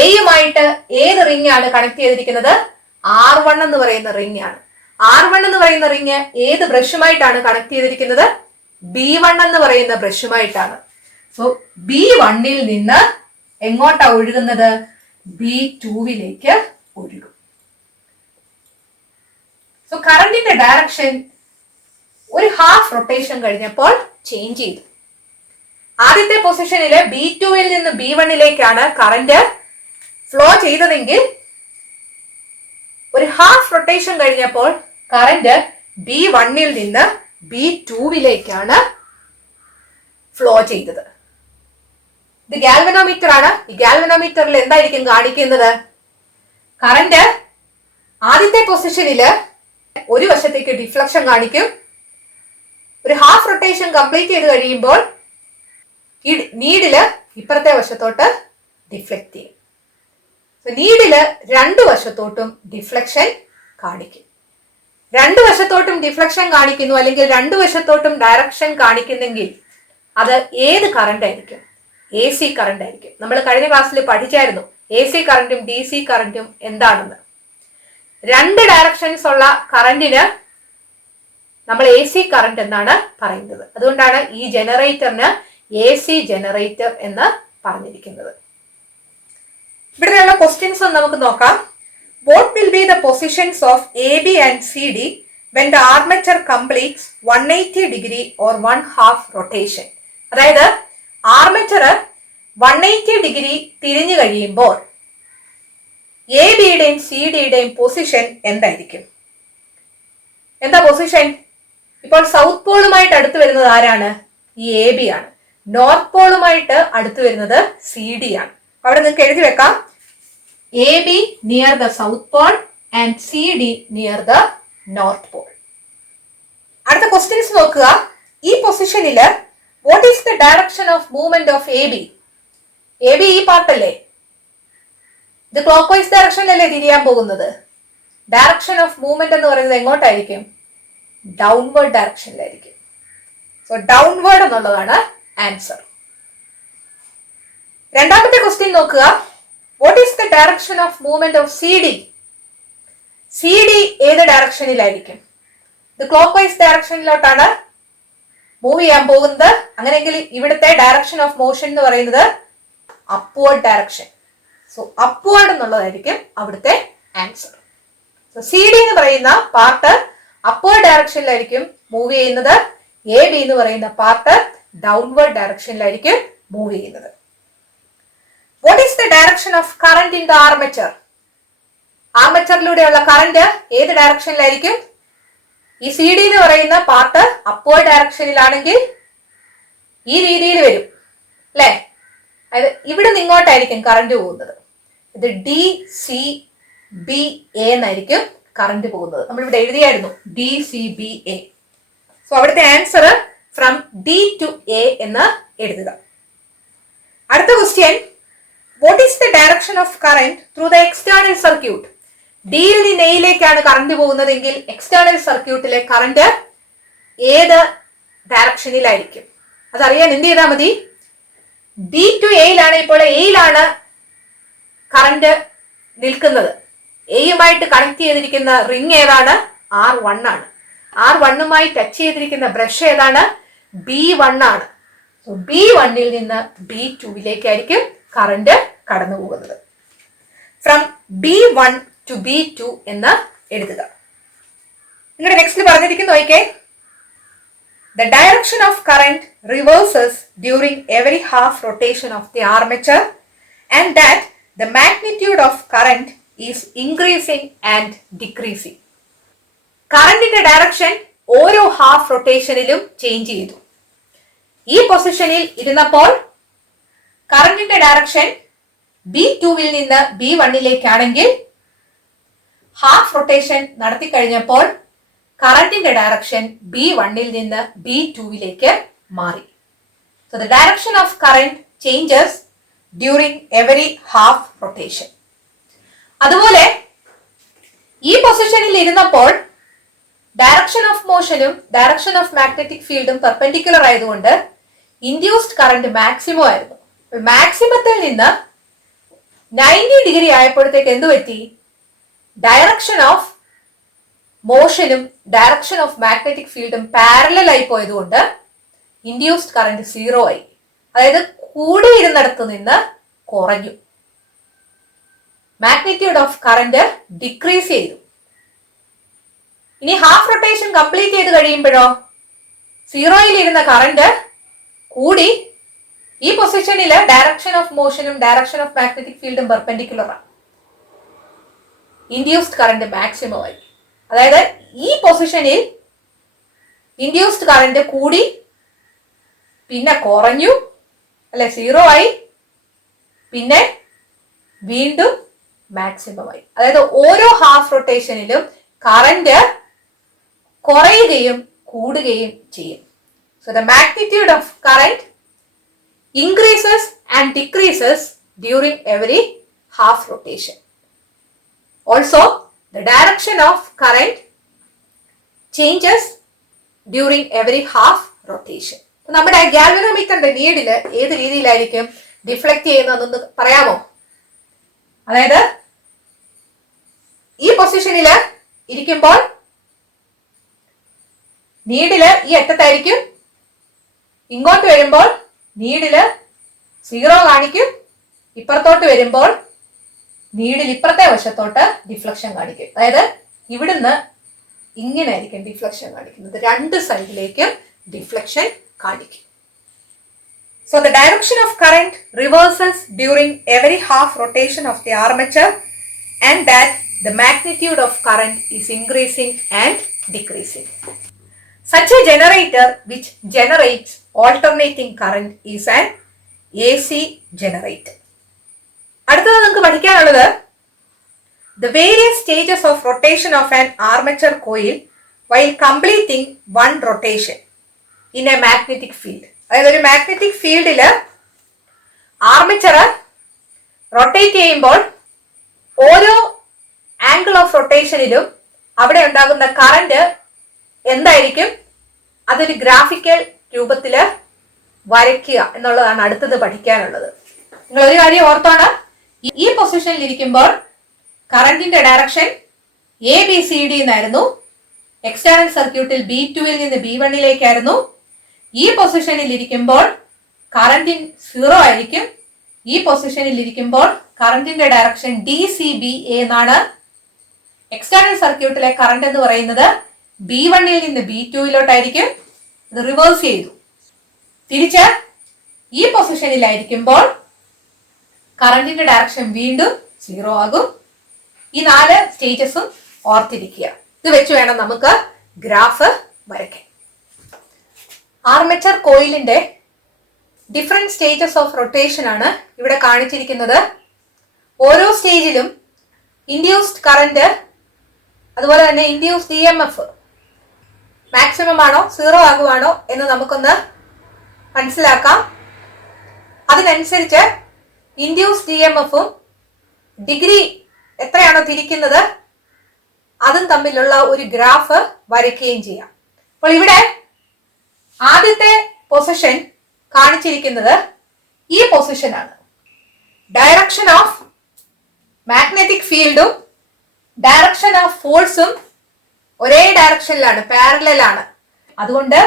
എയുമായിട്ട് ഏത് റിംഗ് ആണ് കണക്ട് ചെയ്തിരിക്കുന്നത്? R1 എന്ന് പറയുന്ന റിംഗ് ആണ്. R1 എന്ന് പറയുന്ന റിംഗ് ഏത് ബ്രഷുമായിട്ടാണ് കണക്ട് ചെയ്തിരിക്കുന്നത്? B1 എന്ന് പറയുന്ന ബ്രഷുമായിട്ടാണ്. സോ B1ൽ നിന്ന് എങ്ങോട്ടാ ഒഴുകുന്നത്? B2വിലേക്ക് ഒഴുകും. സോ കറന്റിന്റെ ഡയറക്ഷൻ ഒരു ഹാഫ് റൊട്ടേഷൻ കഴിഞ്ഞപ്പോൾ ചേഞ്ച് ചെയ്തു. ആദ്യത്തെ പൊസിഷനില് B2വിൽ നിന്ന് B1ലേക്കാണ് കറന്റ് ഫ്ലോ ചെയ്തതെങ്കിൽ ഒരു ഹാഫ് റൊട്ടേഷൻ കഴിഞ്ഞപ്പോൾ കറന്റ് B1ൽ നിന്ന് B2വിലേക്കാണ് ഫ്ലോ ചെയ്തത്. ഇത് ഗാൽവനോമീറ്റർ ആണ്. ഈ ഗാൽവനോമീറ്ററിൽ എന്തായിരിക്കും കാണിക്കുന്നത്? കറന്റ് ആദ്യത്തെ പൊസിഷനില് ഒരു വശത്തേക്ക് ഡിഫ്ലക്ഷൻ കാണിക്കും. ഒരു ഹാഫ് റൊട്ടേഷൻ കംപ്ലീറ്റ് ചെയ്ത് കഴിയുമ്പോൾ നീഡില് ഇപ്പുറത്തെ വശത്തോട്ട് ഡിഫ്ലക്ട് ചെയ്യും. നീഡില് രണ്ടു വശത്തോട്ടും ഡിഫ്ലക്ഷൻ കാണിക്കും. രണ്ടു വശത്തോട്ടും ഡിഫ്ലക്ഷൻ കാണിക്കുന്നു, അല്ലെങ്കിൽ രണ്ടു വശത്തോട്ടും ഡയറക്ഷൻ കാണിക്കുന്നെങ്കിൽ അത് ഏത് കറണ്ട് ആയിരിക്കും? AC കറണ്ട് ആയിരിക്കും. നമ്മൾ കഴിഞ്ഞ ക്ലാസ്സിൽ പഠിച്ചായിരുന്നു AC കറന്റും DC കറന്റും എന്താണെന്ന്. രണ്ട് ഡയറക്ഷൻസ് ഉള്ള കറന്റിന് നമ്മൾ AC കറന്റ് എന്നാണ് പറയുന്നത്. അതുകൊണ്ടാണ് ഈ ജനറേറ്ററിന് AC ജനറേറ്റർ എന്ന് പറഞ്ഞിരിക്കുന്നത്. ഇവിടെയുള്ള ക്വസ്റ്റ്യൻസ് നമുക്ക് നോക്കാം. What will be the positions of AB and CD when the armature completes 180 degree or 1/2 rotation? അതായത് ആർമേച്ചർ 180 ഡിഗ്രി തിരിഞ്ഞു കഴിയുമ്പോൾ എ ബിയുടെയും സി ഡിയുടെയും പൊസിഷൻ എന്തായിരിക്കും? എന്താ പൊസിഷൻ? ഇപ്പോൾ സൗത്ത് പോളുമായിട്ട് അടുത്ത് വരുന്നത് ആരാണ്? ഈ എ ബി ആണ്. നോർത്ത് പോളുമായിട്ട് അടുത്ത് വരുന്നത് സി ഡി ആണ്. അവിടെ നിങ്ങൾക്ക് എഴുതി വെക്കാം, A B near the south Paul and C D near the north Paul. അടുത്ത ക്വസ്റ്റ്യൻസ് നോക്കുക. ഈ പൊസിഷനിൽ what is the direction of movement of A B? A B ഈ പാർട്ടല്ലേ, ഇത് ക്ലോക്ക് വൈസ് ഡയറക്ഷനിലല്ലേ തിരിയാൻ പോകുന്നത്. ഡയറക്ഷൻ ഓഫ് മൂവ്മെന്റ് എന്ന് പറയുന്നത് എങ്ങോട്ടായിരിക്കും? ഡൗൺവേർഡ് ഡയറക്ഷനിലായിരിക്കും. സോ ഡൗൺവേർഡ് എന്നുള്ളതാണ് ആൻസർ. രണ്ടാമത്തെ ക്വസ്റ്റ്യൻ നോക്കുക. What is the direction of movement of C D? C D ഏത് ഡയറക്ഷനിലായിരിക്കും? ഇത് ക്ലോക്ക് വൈസ് ഡയറക്ഷനിലോട്ടാണ് മൂവ് ചെയ്യാൻ പോകുന്നത്. അങ്ങനെയെങ്കിൽ ഇവിടുത്തെ ഡയറക്ഷൻ ഓഫ് മോഷൻ എന്ന് പറയുന്നത് അപ്വേർഡ് ഡയറക്ഷൻ. സോ അപ്വേർഡ് എന്നുള്ളതായിരിക്കും അവിടുത്തെ ആൻസർ. സോ സി ഡി എന്ന് പറയുന്ന പാർട്ട് അപ്വേർഡ് ഡയറക്ഷനിലായിരിക്കും മൂവ് ചെയ്യുന്നത്. എ ബി എന്ന് പറയുന്ന പാർട്ട് ഡൗൺവേർഡ് ഡയറക്ഷനിലായിരിക്കും മൂവ് ചെയ്യുന്നത്. What is the direction of current in the armature? ആർമേച്ചറിലൂടെയുള്ള കറന്റ് ഏത് ഡയറക്ഷനിലായിരിക്കും? ഈ സി ഡി എന്ന് പറയുന്ന പാർട്ട് അപ്വേർഡ് ഡയറക്ഷനിലാണെങ്കിൽ ഈ രീതിയിൽ വരും അല്ലെ. അതായത് ഇവിടെ നിന്ന് ഇങ്ങോട്ടായിരിക്കും കറന്റ് പോകുന്നത്. ഇത് ഡി സി ബി എ എന്നായിരിക്കും കറന്റ് പോകുന്നത്. നമ്മൾ ഇവിടെ എഴുതിയായിരുന്നു D C B A. So അവിടുത്തെ answer from D to A എന്ന് എഴുതുക. അടുത്ത question, what is the direction of current through the external circuit? ഡിയിൽ നിന്ന് എയിലേക്കാണ് കറന്റ് പോകുന്നതെങ്കിൽ എക്സ്റ്റേണൽ സർക്യൂട്ടിലെ കറന്റ് ഏത് ഡയറക്ഷനിലായിരിക്കും? അതറിയാൻ എന്ത് ചെയ്താൽ മതി? ഡി ടു എയിലാണ്. ഇപ്പോൾ എയിലാണ് കറന്റ് നിൽക്കുന്നത്. എയുമായിട്ട് കണക്ട് ചെയ്തിരിക്കുന്ന റിംഗ് ഏതാണ്? R1 ആണ്. R1മായി ടച്ച് ചെയ്തിരിക്കുന്ന ബ്രഷ് ഏതാണ്? B1 ആണ്. സോ B1ൽ നിന്ന് B2ലേക്കായിരിക്കും കറന്റ് കടന്നു പോകുന്നത്. ഫ്രം B1 ടു B2 എന്ന് എഴുതുക. നിങ്ങളുടെ നെക്സ്റ്റ് പറഞ്ഞിരിക്കുന്നു നോക്കിക്കേ. The direction of current reverses during every half rotation of the armature and that the magnitude of current is increasing and decreasing. കറന്റിന്റെ ഡയറക്ഷൻ ഓരോ ഹാഫ് റൊട്ടേഷനിലും ചേഞ്ച് ചെയ്തു. ഈ പൊസിഷനിൽ ഇരുന്നപ്പോൾ കറന്റിന്റെ ഡയറക്ഷൻ B2വിൽ നിന്ന് B1ലേക്കാണെങ്കിൽ ഹാഫ് റൊട്ടേഷൻ നടത്തി കഴിഞ്ഞപ്പോൾ കറന്റിന്റെ ഡയറക്ഷൻ B1ൽ നിന്ന് B2ലേക്ക് മാറി. So the direction of current changes during every half rotation. അതുപോലെ ഈ പൊസിഷനിൽ ഇരുന്നപ്പോൾ ഡയറക്ഷൻ ഓഫ് മോഷനും ഡയറക്ഷൻ ഓഫ് മാഗ്നറ്റിക് ഫീൽഡും പെർപെൻഡിക്കുലർ ആയതുകൊണ്ട് ഇൻഡ്യൂസ്ഡ് കറന്റ് മാക്സിമം ആയിരുന്നു. മാക്സിമത്തിൽ നിന്ന് 90 ഡിഗ്രി ആയപ്പോഴത്തേക്ക് എന്ത് പറ്റി? ഡയറക്ഷൻ ഓഫ് മോഷനും ഡയറക്ഷൻ ഓഫ് മാഗ്നറ്റിക് ഫീൽഡും പാരലൽ ആയി പോയതുകൊണ്ട് ഇൻഡ്യൂസ്ഡ് കറന്റ് 0 ആയി. അതായത് കൂടിയിരുന്നിടത്ത് നിന്ന് കുറഞ്ഞു. മാഗ്നിറ്റ്യൂഡ് ഓഫ് കറന്റ് ഡിക്രീസ് ചെയ്തു. ഇനി ഹാഫ് റൊട്ടേഷൻ കംപ്ലീറ്റ് ചെയ്ത് കഴിയുമ്പോഴോ 0യിൽ ഇരുന്ന കറന്റ് കൂടി. ഈ പൊസിഷനിൽ ഡയറക്ഷൻ ഓഫ് മോഷനും ഡയറക്ഷൻ ഓഫ് മാഗ്നറ്റിക് ഫീൽഡും പെർപെൻഡിക്കുലർ ആണ്. ഇൻഡ്യൂസ്ഡ് കറന്റ് മാക്സിമം ആയി. അതായത് ഈ പൊസിഷനിൽ ഇൻഡ്യൂസ്ഡ് കറന്റ് കൂടി, പിന്നെ കുറഞ്ഞു അല്ലെ, 0 ആയി, പിന്നെ വീണ്ടും മാക്സിമം ആയി. അതായത് ഓരോ ഹാഫ് റൊട്ടേഷനിലും കറന്റ് കുറയുകയും കൂടുകയും ചെയ്യും. So the magnitude of current increases and decreases during every half rotation. Also, the direction of current changes during every half rotation. നമ്മുടെ ഗാൽവനോമീറ്ററിന്റെ നീഡിൽ ഏത് രീതിയിലായിരിക്കും ഡിഫ്ലക്ട് ചെയ്യുന്നതെന്ന് പറയാമോ? അതായത് ഈ പൊസിഷനിൽ ഇരിക്കുമ്പോൾ നീഡില് ഈ അറ്റത്തായിരിക്കും, ഇങ്ങോട്ട് വരുമ്പോൾ നീഡില് 0 കാണിക്കും. ഇപ്പുറത്തോട്ട് വരുമ്പോൾ നീഡിൽ ഇപ്പുറത്തെ വശത്തോട്ട് ഡിഫ്ലക്ഷൻ കാണിക്കും. അതായത് ഇവിടുന്ന് ഇങ്ങനെ ആയിരിക്കും ഡിഫ്ലക്ഷൻ കാണിക്കുന്നത്. രണ്ട് സൈഡിലേക്കും ഡിഫ്ലക്ഷൻ കാണിക്കും. So the direction of current reverses during every half rotation of the armature, and that the magnitude of current is increasing and decreasing. Such a generator which generates alternating current is an AC generator. അടുത്തത് നമുക്ക് പഠിക്കാനുള്ളത് the various stages of rotation of an armature coil while completing one rotation in a magnetic field. അതായത് ഒരു മാഗ്നറ്റിക് ഫീൽഡില് ആർമേച്ചർ റൊട്ടേറ്റ് ചെയ്യുമ്പോൾ ഓരോ ആംഗിൾ ഓഫ് റൊട്ടേഷനിലും അവിടെ ഉണ്ടാകുന്ന കറന്റ് എന്തായിരിക്കും, അതൊരു ഗ്രാഫിക്കൽ രൂപത്തിൽ വരയ്ക്കുക എന്നുള്ളതാണ് അടുത്തത് പഠിക്കാനുള്ളത്. നിങ്ങൾ ഒരു കാര്യം ഓർത്താണ്, ഈ പൊസിഷനിൽ ഇരിക്കുമ്പോൾ കറന്റിന്റെ ഡയറക്ഷൻ ABCD എന്നായിരുന്നു. എക്സ്റ്റേണൽ സർക്യൂട്ടിൽ B2 നിന്ന് B1 ഈ പൊസിഷനിൽ ഇരിക്കുമ്പോൾ കറന്റിൻ 0 ആയിരിക്കും. ഈ പൊസിഷനിൽ ഇരിക്കുമ്പോൾ കറന്റിന്റെ ഡയറക്ഷൻ DCBA എന്നാണ്. എക്സ്റ്റേണൽ സർക്യൂട്ടിലെ കറന്റ് എന്ന് പറയുന്നത് B1 നിന്ന് B2 ഇത് റിവേഴ്സ് ചെയ്തു. തിരിച്ച് ഈ പൊസിഷനിലായിരിക്കുമ്പോൾ കറന്റിന്റെ ഡയറക്ഷൻ വീണ്ടും 0 ആകും. ഈ 4 സ്റ്റേജസും ഓർത്തിരിക്കുക. ഇത് വെച്ച് വേണം നമുക്ക് ഗ്രാഫ് വരയ്ക്കാൻ. ആർമേച്ചർ കോയിലിന്റെ ഡിഫറെന്റ് സ്റ്റേജസ് ഓഫ് റൊട്ടേഷൻ ആണ് ഇവിടെ കാണിച്ചിരിക്കുന്നത്. ഓരോ സ്റ്റേജിലും ഇൻഡ്യൂസ്ഡ് കറന്റ് അതുപോലെ തന്നെ ഇൻഡ്യൂസ്ഡ് EMF മാക്സിമം ആണോ 0 ആകുവാണോ എന്ന് നമുക്കൊന്ന് മനസ്സിലാക്കാം. അതിനനുസരിച്ച് ഇൻഡ്യൂസ്ഡ് EMFഉം ഡിഗ്രി എത്രയാണോ തിരിക്കുന്നത് അതും തമ്മിലുള്ള ഒരു ഗ്രാഫ് വരയ്ക്കുകയും ചെയ്യാം. അപ്പോൾ ഇവിടെ ആദ്യത്തെ പൊസിഷൻ കാണിച്ചിരിക്കുന്നത് ഈ പൊസിഷനാണ്. ഡയറക്ഷൻ ഓഫ് മാഗ്നറ്റിക് ഫീൽഡും ഡയറക്ഷൻ ഓഫ് ഫോഴ്സും ഒരേ ഡയറക്ഷനിലാണ്, പാരലൽ ആണ്. അതുകൊണ്ട്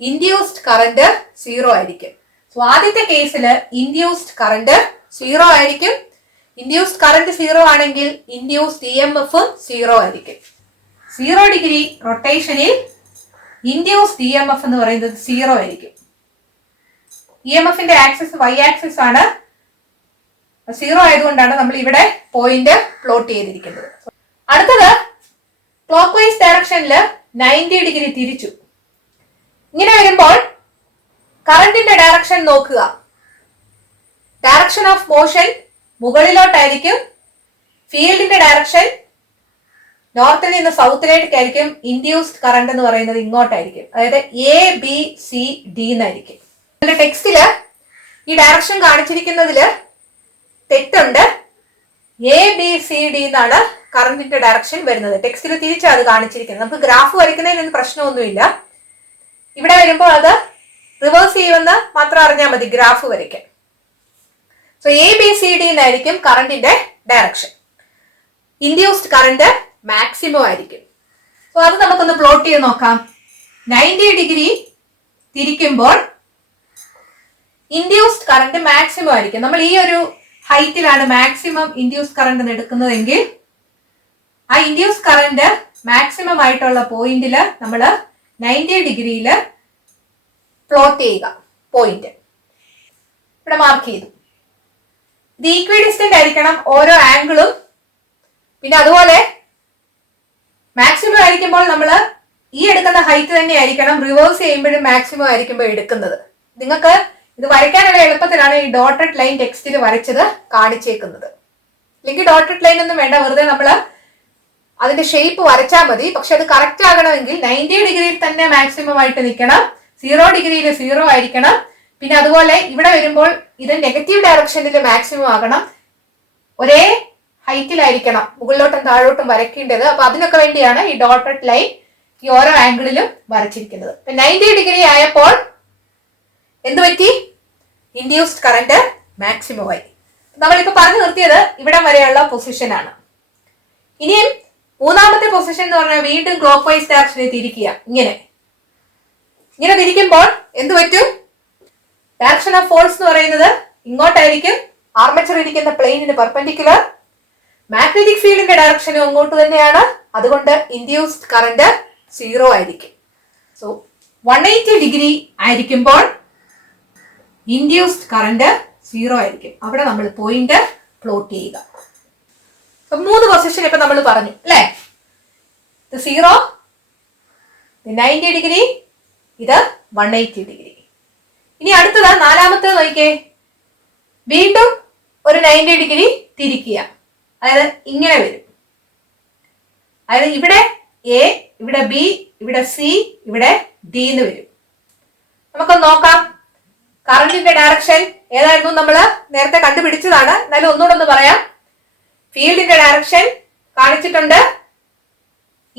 ഇൻഡ്യൂസ്ഡ് കറന്റ് 0 ആയിരിക്കും. സോ ആദ്യത്തെ കേസിൽ ഇൻഡ്യൂസ്ഡ് കറന്റ് 0 ആയിരിക്കും. ഇൻഡ്യൂസ്ഡ് കറന്റ് 0 ആണെങ്കിൽ ഇൻഡ്യൂസ്ഡ് EMFഉം 0 ആയിരിക്കും. 0 ഡിഗ്രി റൊട്ടേഷനിൽ ഇൻഡ്യൂസ്ഡ് EMF എന്ന് പറയുന്നത് 0 ആയിരിക്കും. EMFന്റെ ആക്സിസ് Y ആക്സിസ് ആണ്. 0 ആയതുകൊണ്ടാണ് നമ്മൾ ഇവിടെ പോയിന്റ് പ്ലോട്ട് ചെയ്തിരിക്കുന്നത്. അടുത്തത് ക്ലോക്ക് വൈസ് ഡയറക്ഷനിൽ 90 ഡിഗ്രി തിരിച്ചു. ഇങ്ങനെ വരുമ്പോൾ കറന്റിന്റെ ഡയറക്ഷൻ നോക്കുക. ഡയറക്ഷൻ ഓഫ് മോഷൻ മുകളിലോട്ടായിരിക്കും. ഫീൽഡിന്റെ ഡയറക്ഷൻ നോർത്തിൽ നിന്ന് സൗത്തിലേക്കായിരിക്കും. ഇൻഡ്യൂസ്ഡ് കറന്റ് എന്ന് പറയുന്നത് ഇങ്ങോട്ടായിരിക്കും. അതായത് ABCD എന്നായിരിക്കും. ടെക്സ്റ്റില് ഈ ഡയറക്ഷൻ കാണിച്ചിരിക്കുന്നതില് തെറ്റുണ്ട്. ABCD എന്നാണ് കറന്റിന്റെ ഡയറക്ഷൻ വരുന്നത്. ടെക്സ്റ്റിൽ തിരിച്ചാണ് അത് കാണിച്ചിരിക്കുന്നത്. നമുക്ക് ഗ്രാഫ് വരയ്ക്കുന്നതിനൊന്നും പ്രശ്നമൊന്നുമില്ല. ഇവിടെ വരുമ്പോൾ അത് റിവേഴ്സ് ചെയ്യുമെന്ന് മാത്രം അറിഞ്ഞാൽ മതി ഗ്രാഫ് വരയ്ക്കാൻ. സോ ABCD എന്നായിരിക്കും കറന്റിന്റെ ഡയറക്ഷൻ. ഇൻഡ്യൂസ്ഡ് കറന്റ് മാക്സിമം ആയിരിക്കും. സോ അത് നമുക്കൊന്ന് പ്ലോട്ട് ചെയ്ത് നോക്കാം. 90 ഡിഗ്രി തിരിക്കുമ്പോൾ ഇൻഡ്യൂസ്ഡ് കറന്റ് മാക്സിമം ആയിരിക്കും. നമ്മൾ ഈ ഒരു ഹൈറ്റിലാണ് മാക്സിമം ഇൻഡ്യൂസ്ഡ് കറന്റ് എടുക്കുന്നതെങ്കിൽ ആ ഇൻഡ്യൂസ്ഡ് കറന്റ് മാക്സിമം ആയിട്ടുള്ള പോയിന്റില് നമ്മൾ 90 ഡിഗ്രിയിൽ പ്ലോട്ട് ചെയ്യുക. പോയിന്റ് ഇവിടെ മാർക്ക് ചെയ്തു. ഇത് ഈക്വി ഡിസ്റ്റന്റ് ആയിരിക്കണം ഓരോ ആംഗിളും. പിന്നെ അതുപോലെ മാക്സിമം ആയിരിക്കുമ്പോൾ നമ്മൾ ഈ എടുക്കുന്ന ഹൈറ്റ് തന്നെ ആയിരിക്കണം റിവേഴ്സ് ചെയ്യുമ്പോഴും മാക്സിമം ആയിരിക്കുമ്പോൾ എടുക്കുന്നത്. നിങ്ങൾക്ക് ഇത് വരയ്ക്കാനുള്ള എളുപ്പത്തിലാണ് ഈ ഡോട്ടഡ് ലൈൻ ടെക്സ്റ്റിൽ വരച്ചത് കാണിച്ചേക്കുന്നത്. അല്ലെങ്കിൽ ഡോട്ടഡ് ലൈൻ ഒന്നും വേണ്ട, വെറുതെ നമ്മൾ അതിന്റെ ഷേപ്പ് വരച്ചാൽ മതി. പക്ഷെ അത് കറക്റ്റ് ആകണമെങ്കിൽ 90 ഡിഗ്രിയിൽ തന്നെ മാക്സിമം ആയിട്ട് നിൽക്കണം. 0 ഡിഗ്രിയിൽ 0 ആയിരിക്കണം. പിന്നെ അതുപോലെ ഇവിടെ വരുമ്പോൾ ഇത് നെഗറ്റീവ് ഡയറക്ഷനിൽ മാക്സിമം ആകണം. ഒരേ ഹൈറ്റിലായിരിക്കണം മുകളിലോട്ടും താഴോട്ടും വരയ്ക്കേണ്ടത്. അപ്പൊ അതിനൊക്കെ വേണ്ടിയാണ് ഈ ഡോട്ടഡ് ലൈൻ ഈ ഓരോ ആംഗിളിലും വരച്ചിരിക്കുന്നത്. 90 ഡിഗ്രി ആയപ്പോൾ എന്ത് പറ്റി? ഇൻഡ്യൂസ്ഡ് കറന്റ് മാക്സിമം ആയി. നമ്മളിപ്പോ പറഞ്ഞു നിർത്തിയത് ഇവിടം വരെയുള്ള പൊസിഷൻ ആണ്. ഇനിയും മൂന്നാമത്തെ പൊസിഷൻ എന്ന് പറഞ്ഞാൽ വീണ്ടും ക്ലോക്ക് വൈസ് ഡയറക്ഷനിൽ തിരിക്കുക. ഇങ്ങനെ തിരിക്കുമ്പോൾ എന്ത് പറ്റും? ഡയറക്ഷൻ ഓഫ് ഫോഴ്സ് എന്ന് പറയുന്നത് ഇങ്ങോട്ടായിരിക്കും, ആർമേച്ചർ ഇരിക്കുന്ന പ്ലെയിനിന് പെർപെൻഡിക്കുലർ. മാഗ്നറ്റിക് ഫീൽഡിന്റെ ഡയറക്ഷനും അങ്ങോട്ട് തന്നെയാണ്, അതുകൊണ്ട് ഇൻഡ്യൂസ്ഡ് കറന്റ് 0 ആയിരിക്കും. സോ 180 ഡിഗ്രി ആയിരിക്കുമ്പോൾ ഇൻഡ്യൂസ്ഡ് കറന്റ് 0 ആയിരിക്കും. അവിടെ നമ്മൾ പോയിന്റ് പ്ലോട്ട് ചെയ്യുക. 3 പൊസിഷൻ ഇപ്പൊ നമ്മൾ പറഞ്ഞു അല്ലെ. ഇത് 0, ഇത് 90 ഡിഗ്രി, ഇത് 180 ഡിഗ്രി. ഇനി അടുത്തത് നാലാമത്തെ നോക്കിക്കേ. വീണ്ടും ഒരു 90 ഡിഗ്രി തിരിക്കുക. അതായത് ഇങ്ങനെ വരും. അതായത് ഇവിടെ എ, ഇവിടെ ബി, ഇവിടെ സി, ഇവിടെ ഡി എന്ന് വരും. നമുക്കൊന്ന് നോക്കാം. കറന്റിന്റെ ഡയറക്ഷൻ ഏതായിരുന്നു നമ്മൾ നേരത്തെ കണ്ടുപിടിച്ചതാണ്, എന്നാലും ഒന്നുകൂടെ ഒന്ന് പറയാം. ഫീൽഡിന്റെ ഡയറക്ഷൻ കാണിച്ചിട്ടുണ്ട്.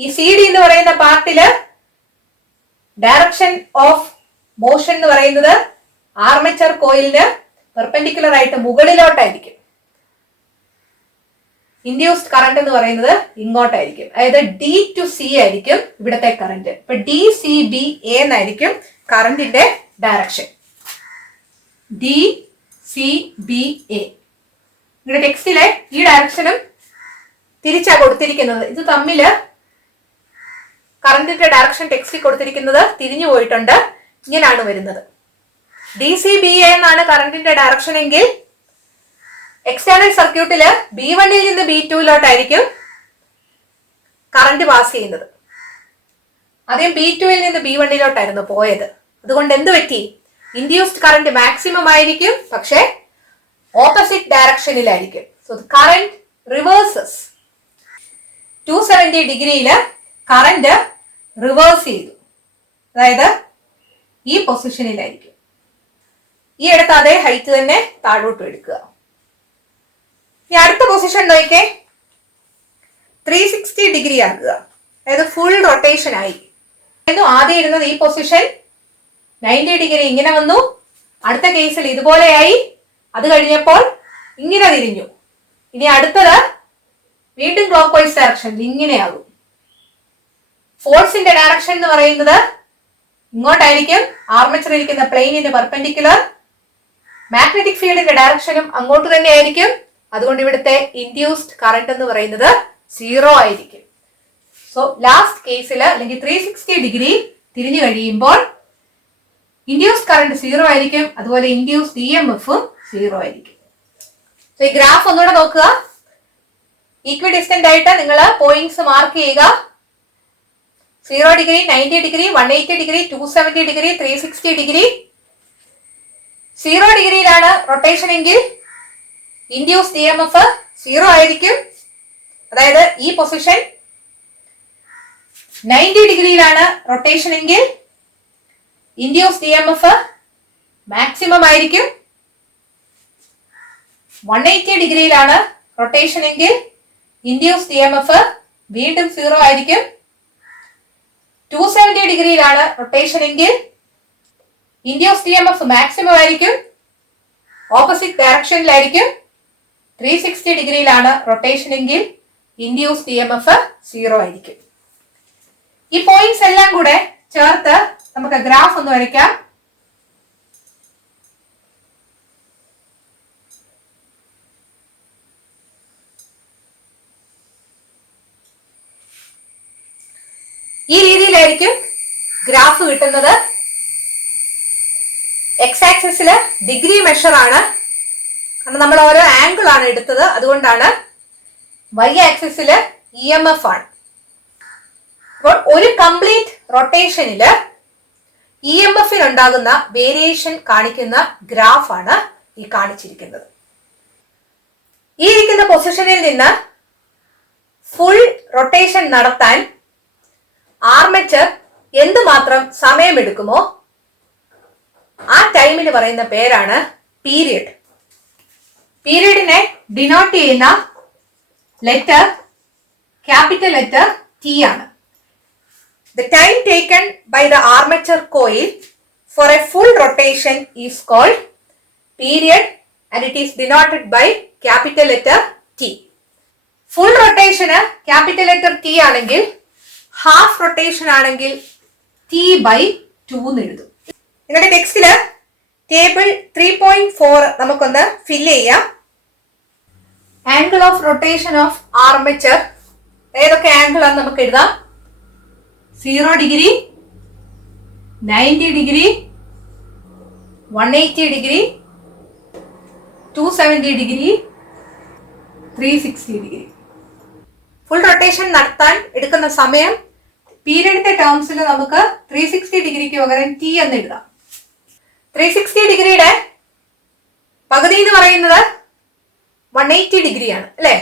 ഈ സി ഡി എന്ന് പറയുന്ന പാർട്ടില് ഡയറക്ഷൻ ഓഫ് മോഷൻ എന്ന് പറയുന്നത് ആർമേച്ചർ കോയിലിന് പെർപെൻഡിക്കുലർ ആയിട്ട് മുകളിലോട്ടായിരിക്കും. ഇൻഡ്യൂസ്ഡ് കറന്റ് എന്ന് പറയുന്നത് ഇങ്ങോട്ടായിരിക്കും. അതായത് ഡി ടു സി ആയിരിക്കും ഇവിടത്തെ കറന്റ്. ഇപ്പൊ ഡി സി ബി എ എന്നായിരിക്കും കറന്റിന്റെ direction. D C B A. ഇവിടെ ടെക്സ്റ്റിലെ ഈ ഡയറക്ഷനും തിരിച്ചാ കൊടുത്തിരിക്കുന്നത്. ഇത് തമ്മില് കറന്റിന്റെ ഡയറക്ഷൻ ടെക്സ്റ്റിൽ കൊടുത്തിരിക്കുന്നത് തിരിഞ്ഞു പോയിട്ടുണ്ട്. ഇങ്ങനെയാണ് വരുന്നത്. ഡി സി ബി എ എന്നാണ് കറന്റിന്റെ ഡയറക്ഷൻ എങ്കിൽ എക്സ്റ്റേണൽ സർക്യൂട്ടില് B1 നിന്ന് B2 കറന്റ് പാസ് ചെയ്യുന്നത്. ആദ്യം B2 നിന്ന് B1 പോയത്. അതുകൊണ്ട് എന്ത് പറ്റി? ഇൻഡ്യൂസ്ഡ് കറന്റ് മാക്സിമം ആയിരിക്കും, പക്ഷെ ഓപ്പോസിറ്റ് ഡയറക്ഷനിലായിരിക്കും. So current reverses. 270 ഡിഗ്രിയില് കറന്റ് റിവേഴ്സ് ചെയ്തു. അതായത് ഈ പൊസിഷനിലായിരിക്കും. ഈ അടുത്ത അതേ ഹൈറ്റ് തന്നെ താഴോട്ട് എടുക്കുക. ഇനി അടുത്ത പൊസിഷൻ നോക്കിക്കേ. 360 ഡിഗ്രി ആക്കുക. അതായത് ഫുൾ റൊട്ടേഷൻ ആയി. ആദ്യം ഇരുന്നത് ഈ പൊസിഷൻ 90 ഡിഗ്രി ഇങ്ങനെ വന്നു. അടുത്ത കേസിൽ ഇതുപോലെയായി. അത് കഴിഞ്ഞപ്പോൾ ഇങ്ങനെ തിരിഞ്ഞു. ഇനി അടുത്തത് വീണ്ടും ക്ലോക്ക് വൈസ് ഡയറക്ഷൻ ഇങ്ങനെയാകും. ഫോഴ്സിന്റെ ഡയറക്ഷൻ എന്ന് പറയുന്നത് ഇങ്ങോട്ടായിരിക്കും, ആർമേച്ചർ ഇരിക്കുന്ന പ്ലെയിനിന് പെർപെൻഡിക്കുലർ. മാഗ്നറ്റിക് ഫീൽഡിന്റെ ഡയറക്ഷനും അങ്ങോട്ട് തന്നെ ആയിരിക്കും. അതുകൊണ്ട് ഇവിടുത്തെ ഇൻഡ്യൂസ്ഡ് കറന്റ് എന്ന് പറയുന്നത് 0 ആയിരിക്കും. സോ ലാസ്റ്റ് കേസിൽ അല്ലെങ്കിൽ 360 ഡിഗ്രി തിരിഞ്ഞു കഴിയുമ്പോൾ ഇൻഡ്യൂസ്ഡ് കറന്റ് 0 ആയിരിക്കും. അതുപോലെ ഇൻഡ്യൂസ്ഡ് EMF 0 ആയിരിക്കും. സോ ഈ ഗ്രാഫ് ഒന്നുകൂടെ നോക്കുക. ഈക്വിഡിസ്റ്റന്റ് ആയിട്ട് നിങ്ങൾ പോയിന്റ്സ് മാർക്ക് ചെയ്യുക. 0 degree, 90 degree, 180 degree, 270 degree, 360 degree. 0 ഡിഗ്രിയിലാണ് റൊട്ടേഷൻ എങ്കിൽ ഇൻഡ്യൂസ്ഡ് EMF 0 ആയിരിക്കും. അതായത് ഈ പൊസിഷൻ 90 ഡിഗ്രിയിലാണ് റൊട്ടേഷൻ എങ്കിൽ ഇൻഡ്യൂസ്ഡ് EMF മാക്സിമം ആയിരിക്കും. 180 ഡിഗ്രിയിലാണ് റൊട്ടേഷൻ എങ്കിൽ ഇൻഡ്യൂസ്ഡ് EMF വീണ്ടും 0 ആയിരിക്കും. 270 ഡിഗ്രിയിലാണ് റൊട്ടേഷൻ എങ്കിൽ ഇൻഡ്യൂസ്ഡ് EMF മാക്സിമം ആയിരിക്കും, ഓപ്പോസിറ്റ് ഡയറക്ഷനിലായിരിക്കും. 360 ഡിഗ്രിയിലാണ് റൊട്ടേഷൻ എങ്കിൽ ഇൻഡ്യൂസ്ഡ് EMF 0 ആയിരിക്കും. ഈ പോയിന്റ്സ് എല്ലാം കൂടെ ചേർത്ത് നമുക്ക് ഗ്രാഫ് ഒന്ന് വരയ്ക്കാം. ഈ രീതിയിലായിരിക്കും ഗ്രാഫ് കിട്ടുന്നത്. എക്സ് ആക്സിസില് ഡിഗ്രി മെഷർ ആണ്, കാരണം നമ്മൾ ഓരോ ആംഗിൾ ആണ് എടുത്തത്, അതുകൊണ്ടാണ്. വൈ ആക്സിസില് EMF ആണ്. അപ്പോൾ ഒരു കംപ്ലീറ്റ് റൊട്ടേഷനില് EMF ഉണ്ടാകുന്ന വേരിയേഷൻ കാണിക്കുന്ന ഗ്രാഫാണ് ഈ കാണിച്ചിരിക്കുന്നത്. ഈ ഇരിക്കുന്ന പൊസിഷനിൽ നിന്ന് ഫുൾ റൊട്ടേഷൻ നടത്താൻ ആർമേച്ചർ എന്തുമാത്രം സമയമെടുക്കുമോ ആ ടൈമിന് പറയുന്ന പേരാണ് പീരിയഡ്. പീരിയഡിനെ ഡിനോട്ട് ചെയ്യുന്ന ലെറ്റർ ക്യാപിറ്റൽ ലെറ്റർ T ആണ്. The time taken by the armature coil for a full rotation is called period and it is denoted by capital letter T. Full rotation capital letter T ആണെങ്കിൽ ഹാഫ് റൊട്ടേഷൻ ആണെങ്കിൽ T by 2 എന്ന് എഴുതും. നിങ്ങളുടെ ടെക്സ്റ്റില് ടേബിൾ 3.4 നമുക്കൊന്ന് ഫില്ല് ചെയ്യാം. Angle of rotation of armature ഏതൊക്കെ ആംഗിൾ ആണ് നമുക്ക് എഴുതാം. 0 degree, 90 degree, 180 degree, 270 degree, 360 degree. Full rotation നടത്താൻ എടുക്കുന്ന സമയം പീരിയഡിന്റെ ടേംസിൽ നമുക്ക് 360 ഡിഗ്രിക്ക് പകരം ടി എന്ന് എഴുതാം. 360 ഡിഗ്രിയുടെ പകുതി എന്ന് പറയുന്നത് 180 ഡിഗ്രിയാണ് അല്ലെ.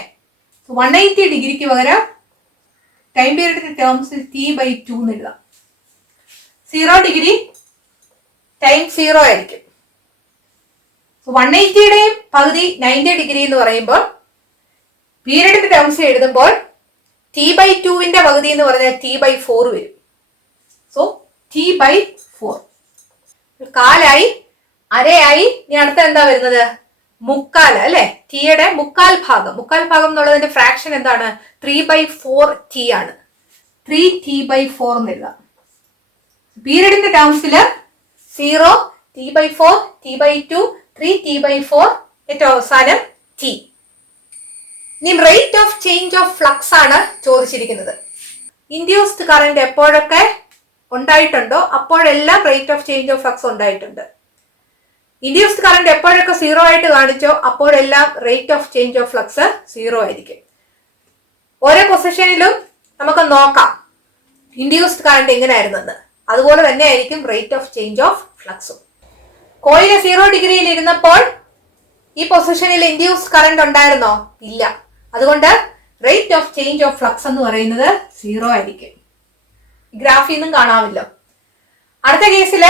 180 ഡിഗ്രിക്ക് പകരം ടൈം പീരിയഡിന്റെ ടേംസിൽ T/2 എന്ന് എഴുതാം. 0 ഡിഗ്രി ടൈം 0 ആയിരിക്കും. 180യുടെയും പകുതി 90 ഡിഗ്രി എന്ന് പറയുമ്പോൾ പീരിയഡിന്റെ ടേംസിൽ എഴുതുമ്പോൾ T/2വിന്റെ പകുതി എന്ന് പറഞ്ഞാൽ T/4 വരും. So T/4. കാലായി, അരയായി. ഇനി അടുത്ത എന്താ വരുന്നത്? മുക്കാൽ അല്ലെ. ടിയുടെ മുക്കാൽ ഭാഗം. മുക്കാൽ ഭാഗം എന്നുള്ളതിന്റെ ഫ്രാക്ഷൻ എന്താണ്? 3/4 ആണ്. 3T/4 എന്ന് എഴുതാം. പീരിയഡിന്റെ ടേംസില് 0, T/4, T/2, 3T/4, ഏറ്റവും അവസാനം T. ഇനി rate of change of flux ആണ് ചോദിച്ചിരിക്കുന്നത്. ഇൻഡ്യൂസ്ഡ് കറന്റ് എപ്പോഴൊക്കെ ഉണ്ടായിട്ടുണ്ടോ അപ്പോഴെല്ലാം rate of change of flux ഉണ്ടായിട്ടുണ്ട്. ഇൻഡ്യൂസ്ഡ് കറന്റ് എപ്പോഴൊക്കെ 0 ആയിട്ട് കാണിച്ചോ അപ്പോഴെല്ലാം rate of change of flux 0 ആയിരിക്കും. ഓരോ പൊസിഷനിലും നമുക്ക് നോക്കാം ഇൻഡ്യൂസ്ഡ് കറന്റ് എങ്ങനെയായിരുന്നെന്ന്. അതുപോലെ തന്നെ ആയിരിക്കും റേറ്റ് ഓഫ് ചേഞ്ച് ഓഫ് ഫ്ലക്സും. കോയില് 0 ഡിഗ്രിയിൽ ഇരുന്നപ്പോൾ ഈ പൊസിഷനിൽ ഇൻഡ്യൂസ്ഡ് കറന്റ് ഉണ്ടായിരുന്നോ? ഇല്ല. അതുകൊണ്ട് rate of change of flux എന്ന് പറയുന്നത് 0 ആയിരിക്കും. ഗ്രാഫിൽ നിന്നും കാണാമല്ലോ. അടുത്ത കേസില്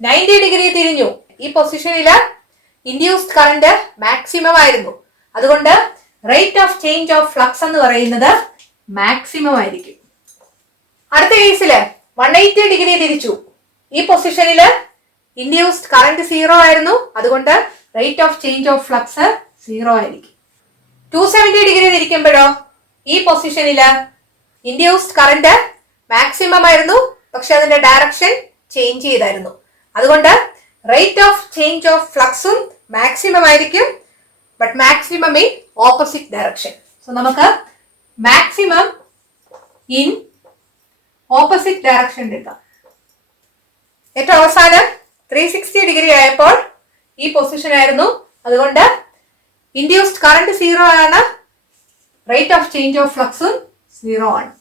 90 ഡിഗ്രി തിരിഞ്ഞു. ഈ പൊസിഷനില് ഇൻഡ്യൂസ്ഡ് കറന്റ് മാക്സിമം ആയിരുന്നു. അതുകൊണ്ട് rate of change of flux എന്ന് പറയുന്നത് മാക്സിമം ആയിരിക്കും. അടുത്ത കേസില് 180 ഡിഗ്രി തിരിച്ചു. ഈ പൊസിഷനില് ഇൻഡ്യൂസ്ഡ് കറന്റ് 0 ആയിരുന്നു. അതുകൊണ്ട് rate of change of flux 0 ആയിരിക്കും. 270 ഡിഗ്രി തിരിക്കുമ്പോഴോ ഈ പൊസിഷനില് ഇൻഡ്യൂസ്ഡ് കറന്റ് മാക്സിമം ആയിരുന്നു. പക്ഷെ അതിന്റെ ഡയറക്ഷൻ ചേഞ്ച് ചെയ്തായിരുന്നു. അതുകൊണ്ട് റേറ്റ് ഓഫ് ചേഞ്ച് ഓഫ് ഫ്ലക്സും മാക്സിമം ആയിരിക്കും. But maximum in opposite direction. So നമുക്ക് മാക്സിമം ഇൻ ഓപ്പോസിറ്റ് ഡയറക്ഷൻ എടുക്കാം. ഏറ്റവും അവസാനം 360 ഡിഗ്രി ആയപ്പോൾ ഈ പൊസിഷൻ ആയിരുന്നു. അതുകൊണ്ട് ഇൻഡ്യൂസ്ഡ് കറന്റ് 0 ആണ്. റേറ്റ് ഓഫ് ചേഞ്ച് ഓഫ് ഫ്ലക്സും 0 ആണ്.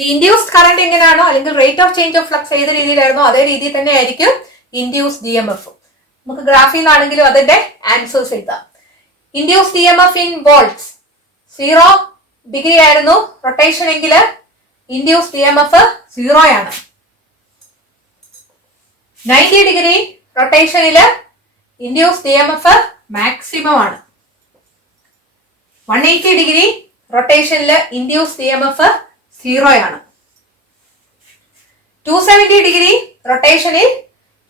ഈ ഇൻഡ്യൂസ്ഡ് കറന്റ് എങ്ങനെയാണോ അല്ലെങ്കിൽ rate of change of flux ഏത് രീതിയിലായിരുന്നോ അതേ രീതിയിൽ തന്നെ ആയിരിക്കും ഇൻഡ്യൂസ്ഡ് EMF. നമുക്ക് ഗ്രാഫിൽ നിന്നാണെങ്കിലും അതിന്റെ ആൻസേഴ്സ് എഴുതാം. Induced EMF in volts 0 degree ആയിരുന്നു റൊട്ടേഷൻ എങ്കിൽ ഇൻഡ്യൂസ്ഡ് EMF 0 ആണ്. 90 ഡിഗ്രി റൊട്ടേഷനില് ഇൻഡ്യൂസ്ഡ് EMF മാക്സിമം ആണ്. 180 ഡിഗ്രി റൊട്ടേഷനില് ഇൻഡ്യൂസ്ഡ് EMF 0 ആണ്. 270 ഡിഗ്രി റൊട്ടേഷനിൽ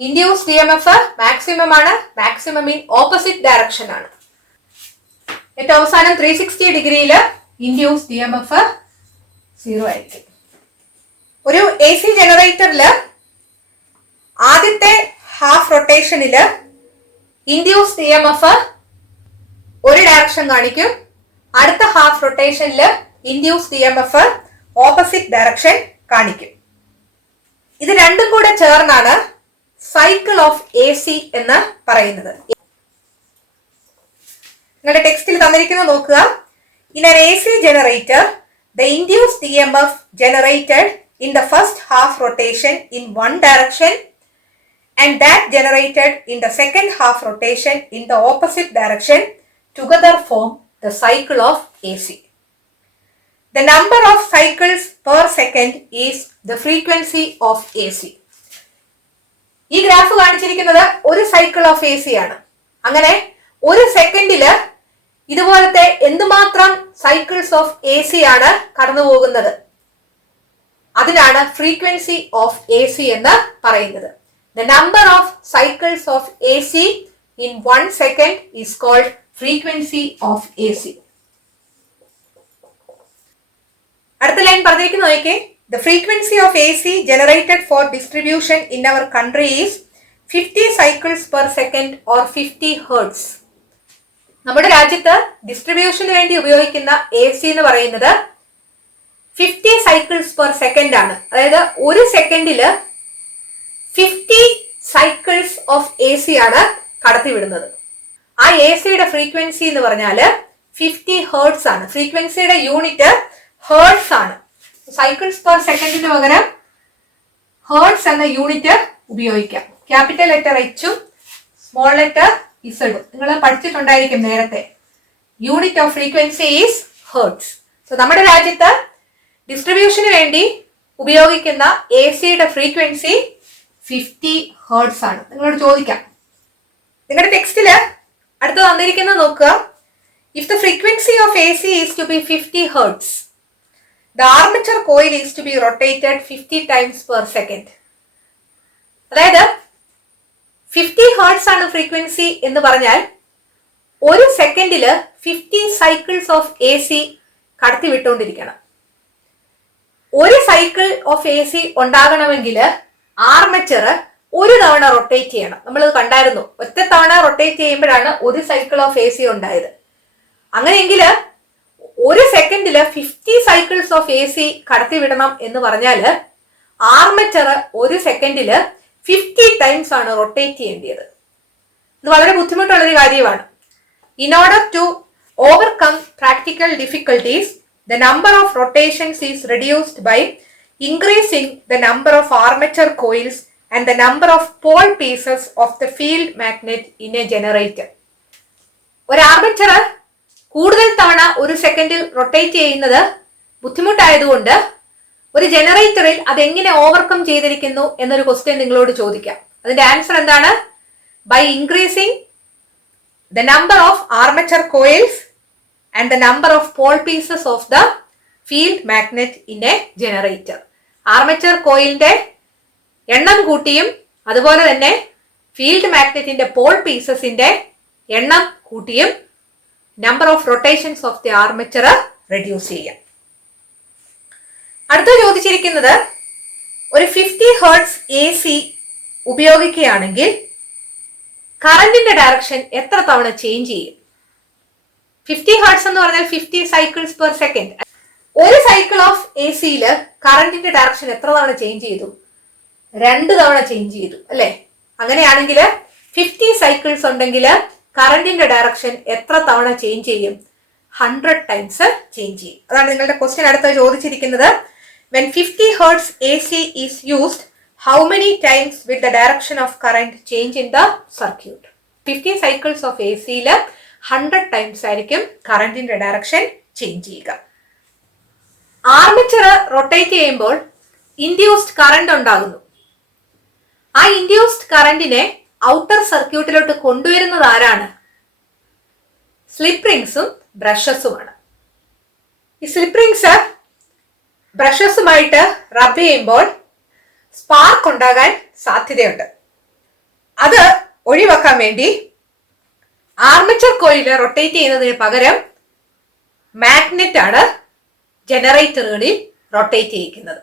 ഇൻഡ്യൂസ്ഡ് EMF മാക്സിമം ആണ്. മാക്സിമം ഇൻ ഓപ്പോസിറ്റ് ഡയറക്ഷൻ ആണ്. ഏറ്റവും അവസാനം 360 ഡിഗ്രിയില് ഇൻഡ്യൂസ്ഡ് EMF 0 ആയിരിക്കും. ഒരു AC ജനറേറ്ററില് ആദ്യത്തെ ഹാഫ് റൊട്ടേഷനില് ഇൻഡ്യൂസ്ഡ് EMF ഒരു ഡയറക്ഷൻ കാണിക്കും. അടുത്ത ഹാഫ് റൊട്ടേഷനില് ഇൻഡ്യൂസ്ഡ് EMF ഓപ്പോസിറ്റ് ഡയറക്ഷൻ കാണിക്കും. ഇത് രണ്ടും കൂടെ ചേർന്നാണ് സൈക്കിൾ ഓഫ് AC എന്ന് പറയുന്നത്. നിങ്ങളുടെ ടെക്സ്റ്റിൽ തന്നിരിക്കുന്നത് നോക്കുക. In an AC generator, the induced EMF generated in the first half rotation in one direction and that generated in the second half rotation in the opposite direction together form the cycle of AC. The number of cycles per second is the frequency of AC. ഈ ഗ്രാഫ് കാണിച്ചിരിക്കുന്നത് ഒരു സൈക്കിൾ ഓഫ് AC ആണ്. അങ്ങനെ ഒരു സെക്കൻഡില് ഇതുപോലത്തെ എന്തുമാത്രം സൈക്കിൾസ് ഓഫ് AC ആണ് കടന്നു പോകുന്നത് അതിനാണ് ഫ്രീക്വൻസി ഓഫ് AC എന്ന് പറയുന്നത്. The number of cycles of AC in 1 second is called frequency of AC. അടുത്ത ലൈൻ പറഞ്ഞിരിക്കുന്നത് നോക്കിയേ. The frequency of AC generated for distribution in our country is 50 cycles per second or 50 hertz. നമ്മുടെ രാജ്യത്ത് ഡിസ്ട്രിബ്യൂഷന് വേണ്ടി ഉപയോഗിക്കുന്ന എ സി എന്ന് പറയുന്നത് 50 സൈക്കിൾസ് പെർ സെക്കൻഡ് ആണ്. അതായത് ഒരു സെക്കൻഡില് 50 സൈക്കിൾസ് ഓഫ് എ സി ആണ് കടത്തിവിടുന്നത്. ആ എ സിയുടെ ഫ്രീക്വൻസി എന്ന് പറഞ്ഞാല് 50 ഹേർട്സ് ആണ്. ഫ്രീക്വൻസിയുടെ യൂണിറ്റ് ഹേർട്സ് ആണ്. സൈക്കിൾസ് പെർ സെക്കൻഡിന് പകരം ഹേർട്സ് എന്ന യൂണിറ്റ് ഉപയോഗിക്കാം. ക്യാപിറ്റൽ ലെറ്റർ എച്ചും സ്മോൾ ലെറ്റർ ഇസഡും നിങ്ങൾ പഠിച്ചിട്ടുണ്ടായിരിക്കും നേരത്തെ. Unit of frequency is hertz. So നമ്മുടെ രാജ്യത്ത് ഡിസ്ട്രിബ്യൂഷന് വേണ്ടി ഉപയോഗിക്കുന്ന എ സിയുടെ ഫ്രീക്വൻസി 50 ഹേർട്സ് ആണ്. നിങ്ങളോട് ചോദിക്കാം, നിങ്ങളുടെ ടെക്സ്റ്റില് അടുത്ത് തന്നിരിക്കുന്നത് നോക്കുക. If the frequency of A C is to be 50 hertz, the armature coil is to be rotated 50 times per second. അതായത് 50 ഹേർട്സ് ആണ് ഫ്രീക്വൻസി എന്ന് പറഞ്ഞാൽ ഒരു സെക്കൻഡില് 50 സൈക്കിൾസ് ഓഫ് എ സി കടത്തി വിട്ടുകൊണ്ടിരിക്കണം. ഒരു സൈക്കിൾ ഓഫ് എ സി ഉണ്ടാകണമെങ്കിൽ ആർമേച്ചർ ഒരു തവണ റൊട്ടേറ്റ് ചെയ്യണം. നമ്മളത് കണ്ടായിരുന്നു. ഒറ്റ തവണ റൊട്ടേറ്റ് ചെയ്യുമ്പോഴാണ് ഒരു സൈക്കിൾ ഓഫ് എ സി ഉണ്ടായത്. അങ്ങനെയെങ്കിൽ ഒരു സെക്കൻഡില് 50 സൈക്കിൾസ് ഓഫ് എ സി കടത്തി വിടണം എന്ന് പറഞ്ഞാൽ ആർമേച്ചർ ഒരു സെക്കൻഡില് 50 ടൈംസ് ആണ് റൊട്ടേറ്റ് ചെയ്യേണ്ടത്. ഇത് വളരെ ബുദ്ധിമുട്ടുള്ളൊരു കാര്യമാണ്. In order to overcome practical difficulties, the number of rotations is reduced by increasing the number of armature coils and the number of pole pieces of the field magnet in a generator. ഒരു ആർമേച്ചർ കൂടുതൽ തവണ ഒരു സെക്കൻഡിൽ റൊട്ടേറ്റ് ചെയ്യുന്നത് ബുദ്ധിമുട്ടായതുകൊണ്ട് ഒരു ജനറേറ്ററിൽ അതെങ്ങനെ ഓവർകം ചെയ്തിരിക്കുന്നു എന്നൊരു ക്വസ്റ്റ്യൻ നിങ്ങളോട് ചോദിക്കാം. അതിന്റെ ആൻസർ എന്താണ്? By increasing the number of armature coils and the number of pole pieces of the field magnet in a generator. Armature കോയിലിന്റെ എണ്ണം കൂട്ടിയും അതുപോലെ തന്നെ ഫീൽഡ് മാഗ്നറ്റിന്റെ പോൾ പീസസിന്റെ എണ്ണം കൂട്ടിയും number of rotations of the armature reduce ചെയ്യാം. അടുത്ത ചോദിച്ചിരിക്കുന്നത്, ഒരു 50 ഹെർട്സ് എ സി ഉപയോഗിക്കുകയാണെങ്കിൽ കറന്റിന്റെ ഡയറക്ഷൻ എത്ര തവണ ചേഞ്ച് ചെയ്യും? 50 ഹെർട്സ് എന്ന് പറഞ്ഞാൽ 50 സൈക്കിൾസ് പെർ സെക്കൻഡ്. ഒരു സൈക്കിൾ ഓഫ് എ സിയില് കറന്റിന്റെ ഡയറക്ഷൻ എത്ര തവണ ചേഞ്ച് ചെയ്തു? 2 തവണ ചേഞ്ച് ചെയ്തു അല്ലെ? അങ്ങനെയാണെങ്കിൽ 50 സൈക്കിൾസ് ഉണ്ടെങ്കിൽ കറന്റിന്റെ ഡയറക്ഷൻ എത്ര തവണ ചേഞ്ച് ചെയ്യും? 100 ടൈംസ് ചേഞ്ച് ചെയ്യും. അതാണ് നിങ്ങളുടെ ക്വസ്റ്റ്യൻ അടുത്ത് ചോദിച്ചിരിക്കുന്നത്. When 50 hertz AC is used, how many times will the direction of current change in the circuit? 50 cycles of AC യിൽ 100 ടൈംസ് ആയിരിക്കും കറന്റിന്റെ ഡയറക്ഷൻ ചേഞ്ച് ചെയ്യുക. ആർമേച്ചർ റൊട്ടേറ്റ് ചെയ്യുമ്പോൾ ഇൻഡ്യൂസ്ഡ് കറന്റ് ഉണ്ടാകുന്നു. ആ ഇൻഡ്യൂസ്ഡ് കറന്റിനെ ഔട്ടർ സർക്യൂട്ടിലോട്ട് കൊണ്ടുവരുന്നത് ആരാണ്? സ്ലിപ്പ് റിംഗ്സും ബ്രഷസുമാണ്. ഈ സ്ലിപ്പ് റിംഗ്സ് ബ്രഷസുമായിട്ട് റബ് ചെയ്യുമ്പോൾ സ്പാർക്ക് ഉണ്ടാകാൻ സാധ്യതയുണ്ട്. അത് ഒഴിവാക്കാൻ വേണ്ടി ആർമേച്ചർ കോയിൽ റൊട്ടേറ്റ് ചെയ്യുന്നതിന് പകരം മാഗ്നറ്റ് ആണ് ജനറേറ്ററുകളിൽ റൊട്ടേറ്റ് ചെയ്യിക്കുന്നത്.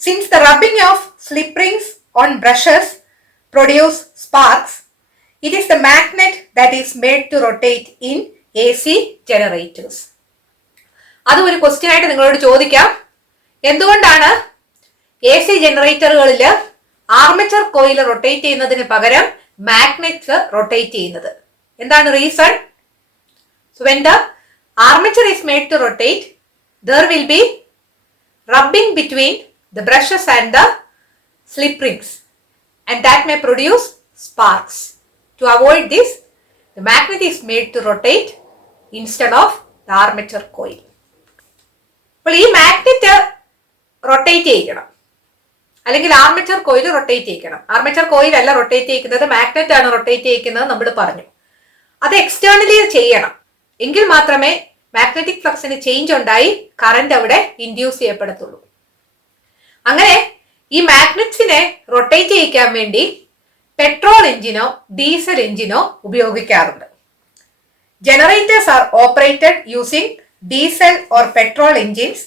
Since the rubbing of slip rings on brushes produce sparks, it is the magnet that is made to rotate in A C generators. അതും ഒരു ക്വസ്റ്റ്യൻ ആയിട്ട് നിങ്ങളോട് ചോദിക്കാം. എന്തുകൊണ്ടാണ് എ സി ജനറേറ്ററുകളിൽ ആർമേച്ചർ കോയിൽ റൊട്ടേറ്റ് ചെയ്യുന്നതിന് പകരം മാഗ്നറ്റ്സ് റൊട്ടേറ്റ് ചെയ്യുന്നത്? എന്താണ് reason? So when the armature is made to rotate, there will be rubbing between the brushes and the slip rings, and that may produce sparks. To avoid this, the magnet is made to rotate instead of the armature coil. അപ്പോൾ ഈ മാഗ്നറ്റ് റൊട്ടേറ്റ് ചെയ്യണം, അല്ലെങ്കിൽ ആർമേച്ചർ കോയിൽ റൊട്ടേറ്റ് ചെയ്യിക്കണം. ആർമേച്ചർ കോയിൽ അല്ല റൊട്ടേറ്റ് ചെയ്യിക്കുന്നത്, മാഗ്നറ്റ് ആണ് റൊട്ടേറ്റ് ചെയ്യിക്കുന്നത് നമ്മൾ പറഞ്ഞു. അത് എക്സ്റ്റേണലി ചെയ്യണം, എങ്കിൽ മാത്രമേ മാഗ്നറ്റിക് ഫ്ലക്സിന് ചേഞ്ച് ഉണ്ടായി കറന്റ് അവിടെ ഇൻഡ്യൂസ് ചെയ്യപ്പെടത്തുള്ളൂ. അങ്ങനെ ഈ മാഗ്നറ്റ്സിനെ റൊട്ടേറ്റ് ചെയ്യിക്കാൻ വേണ്ടി പെട്രോൾ എഞ്ചിനോ ഡീസൽ എഞ്ചിനോ ഉപയോഗിക്കാറുണ്ട്. Generators are operated using diesel or petrol engines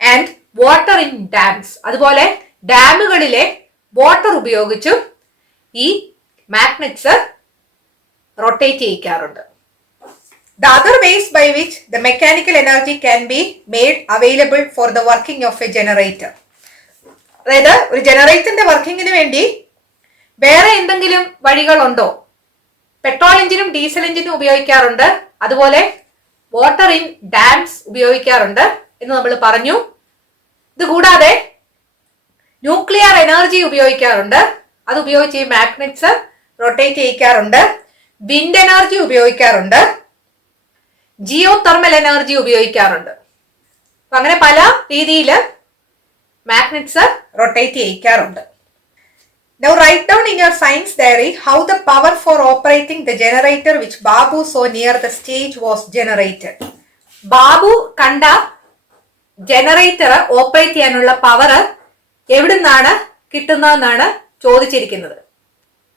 and water in dams. അതുപോലെ ഡാമുകളിലെ വാട്ടർ ഉപയോഗിച്ചും ഈ മാഗ്നറ്റ്സ് റൊട്ടേറ്റ് ചെയ്യിക്കാറുണ്ട്. The other ways by which the mechanical energy can be made available for the working of a generator. അതായത് ഒരു ജനറേറ്ററിന്റെ വർക്കിങ്ങിന് വേണ്ടി വേറെ എന്തെങ്കിലും വഴികളുണ്ടോ? പെട്രോൾ എഞ്ചിനും ഡീസൽ എഞ്ചിനും ഉപയോഗിക്കാറുണ്ട്, അതുപോലെ വാട്ടർ ഇൻ ഡാംസ് ഉപയോഗിക്കാറുണ്ട് എന്ന് നമ്മൾ പറഞ്ഞു. ഇത് കൂടാതെ ന്യൂക്ലിയർ എനർജി ഉപയോഗിക്കാറുണ്ട്, അത് ഉപയോഗിച്ച് ഈ മാഗ്നറ്റ്സ് റൊട്ടേറ്റ് ചെയ്യിക്കാറുണ്ട്. വിൻഡ് എനർജി ഉപയോഗിക്കാറുണ്ട്, ജിയോ തെർമൽ എനർജി ഉപയോഗിക്കാറുണ്ട്. അപ്പൊ അങ്ങനെ പല രീതിയിൽ മാഗ്നറ്റ്സ് റൊട്ടേറ്റ് ചെയ്യിക്കാറുണ്ട്. Now write down in your science diary how the power for operating the generator which Babu saw near the stage was generated. Babu കണ്ട ജനറേറ്റർ ഓപ്പറേറ്റ് ചെയ്യാനുള്ള പവർ എവിടുന്നാണ് കിട്ടുന്നതെന്നാണ് ചോദിച്ചിരിക്കുന്നത്.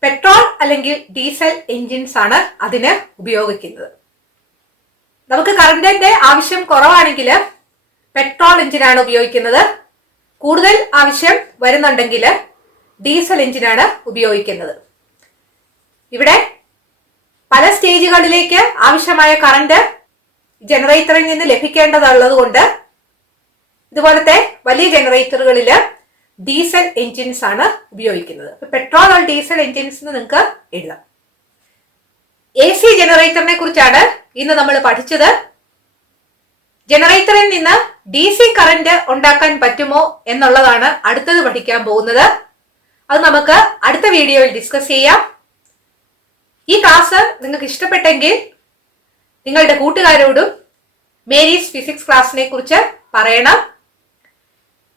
പെട്രോൾ അല്ലെങ്കിൽ ഡീസൽ എൻജിൻസ് ആണ് അതിന് ഉപയോഗിക്കുന്നത്. നമുക്ക് കറണ്ടിന്റെ ആവശ്യം കുറവാണെങ്കിൽ പെട്രോൾ എഞ്ചിനാണ് ഉപയോഗിക്കുന്നത്. കൂടുതൽ ആവശ്യം വരുന്നുണ്ടെങ്കിൽ ഡീസൽ എഞ്ചിനാണ് ഉപയോഗിക്കുന്നത്. ഇവിടെ പല സ്റ്റേജുകളിലേക്ക് ആവശ്യമായ കറണ്ട് ജനറേറ്ററിൽ നിന്ന് ലഭിക്കേണ്ടതുള്ളത് കൊണ്ട് ഇതുപോലത്തെ വലിയ ജനറേറ്ററുകളിൽ ഡീസൽ എഞ്ചിൻസ് ആണ് ഉപയോഗിക്കുന്നത്. പെട്രോൾ ഓർ ഡീസൽ എഞ്ചിൻസ് എന്ന് നിങ്ങൾക്ക് എഴുതാം. AC ജനറേറ്ററിനെ കുറിച്ചാണ് ഇന്ന് നമ്മൾ പഠിച്ചത്. ജനറേറ്ററിൽ നിന്ന് DC കറന്റ് ഉണ്ടാക്കാൻ പറ്റുമോ എന്നുള്ളതാണ് അടുത്തത് പഠിക്കാൻ പോകുന്നത്. അത് നമുക്ക് അടുത്ത വീഡിയോയിൽ ഡിസ്കസ് ചെയ്യാം. ഈ ക്ലാസ് നിങ്ങൾക്ക് ഇഷ്ടപ്പെട്ടെങ്കിൽ നിങ്ങളുടെ കൂട്ടുകാരോടും മേരീസ് ഫിസിക്സ് ക്ലാസ്സിനെ കുറിച്ച് പറയണം.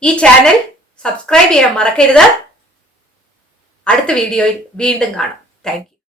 ഈ ചാനൽ സബ്സ്ക്രൈബ് ചെയ്യാൻ മറക്കരുത്. അടുത്ത വീഡിയോയിൽ വീണ്ടും കാണാം. Thank you.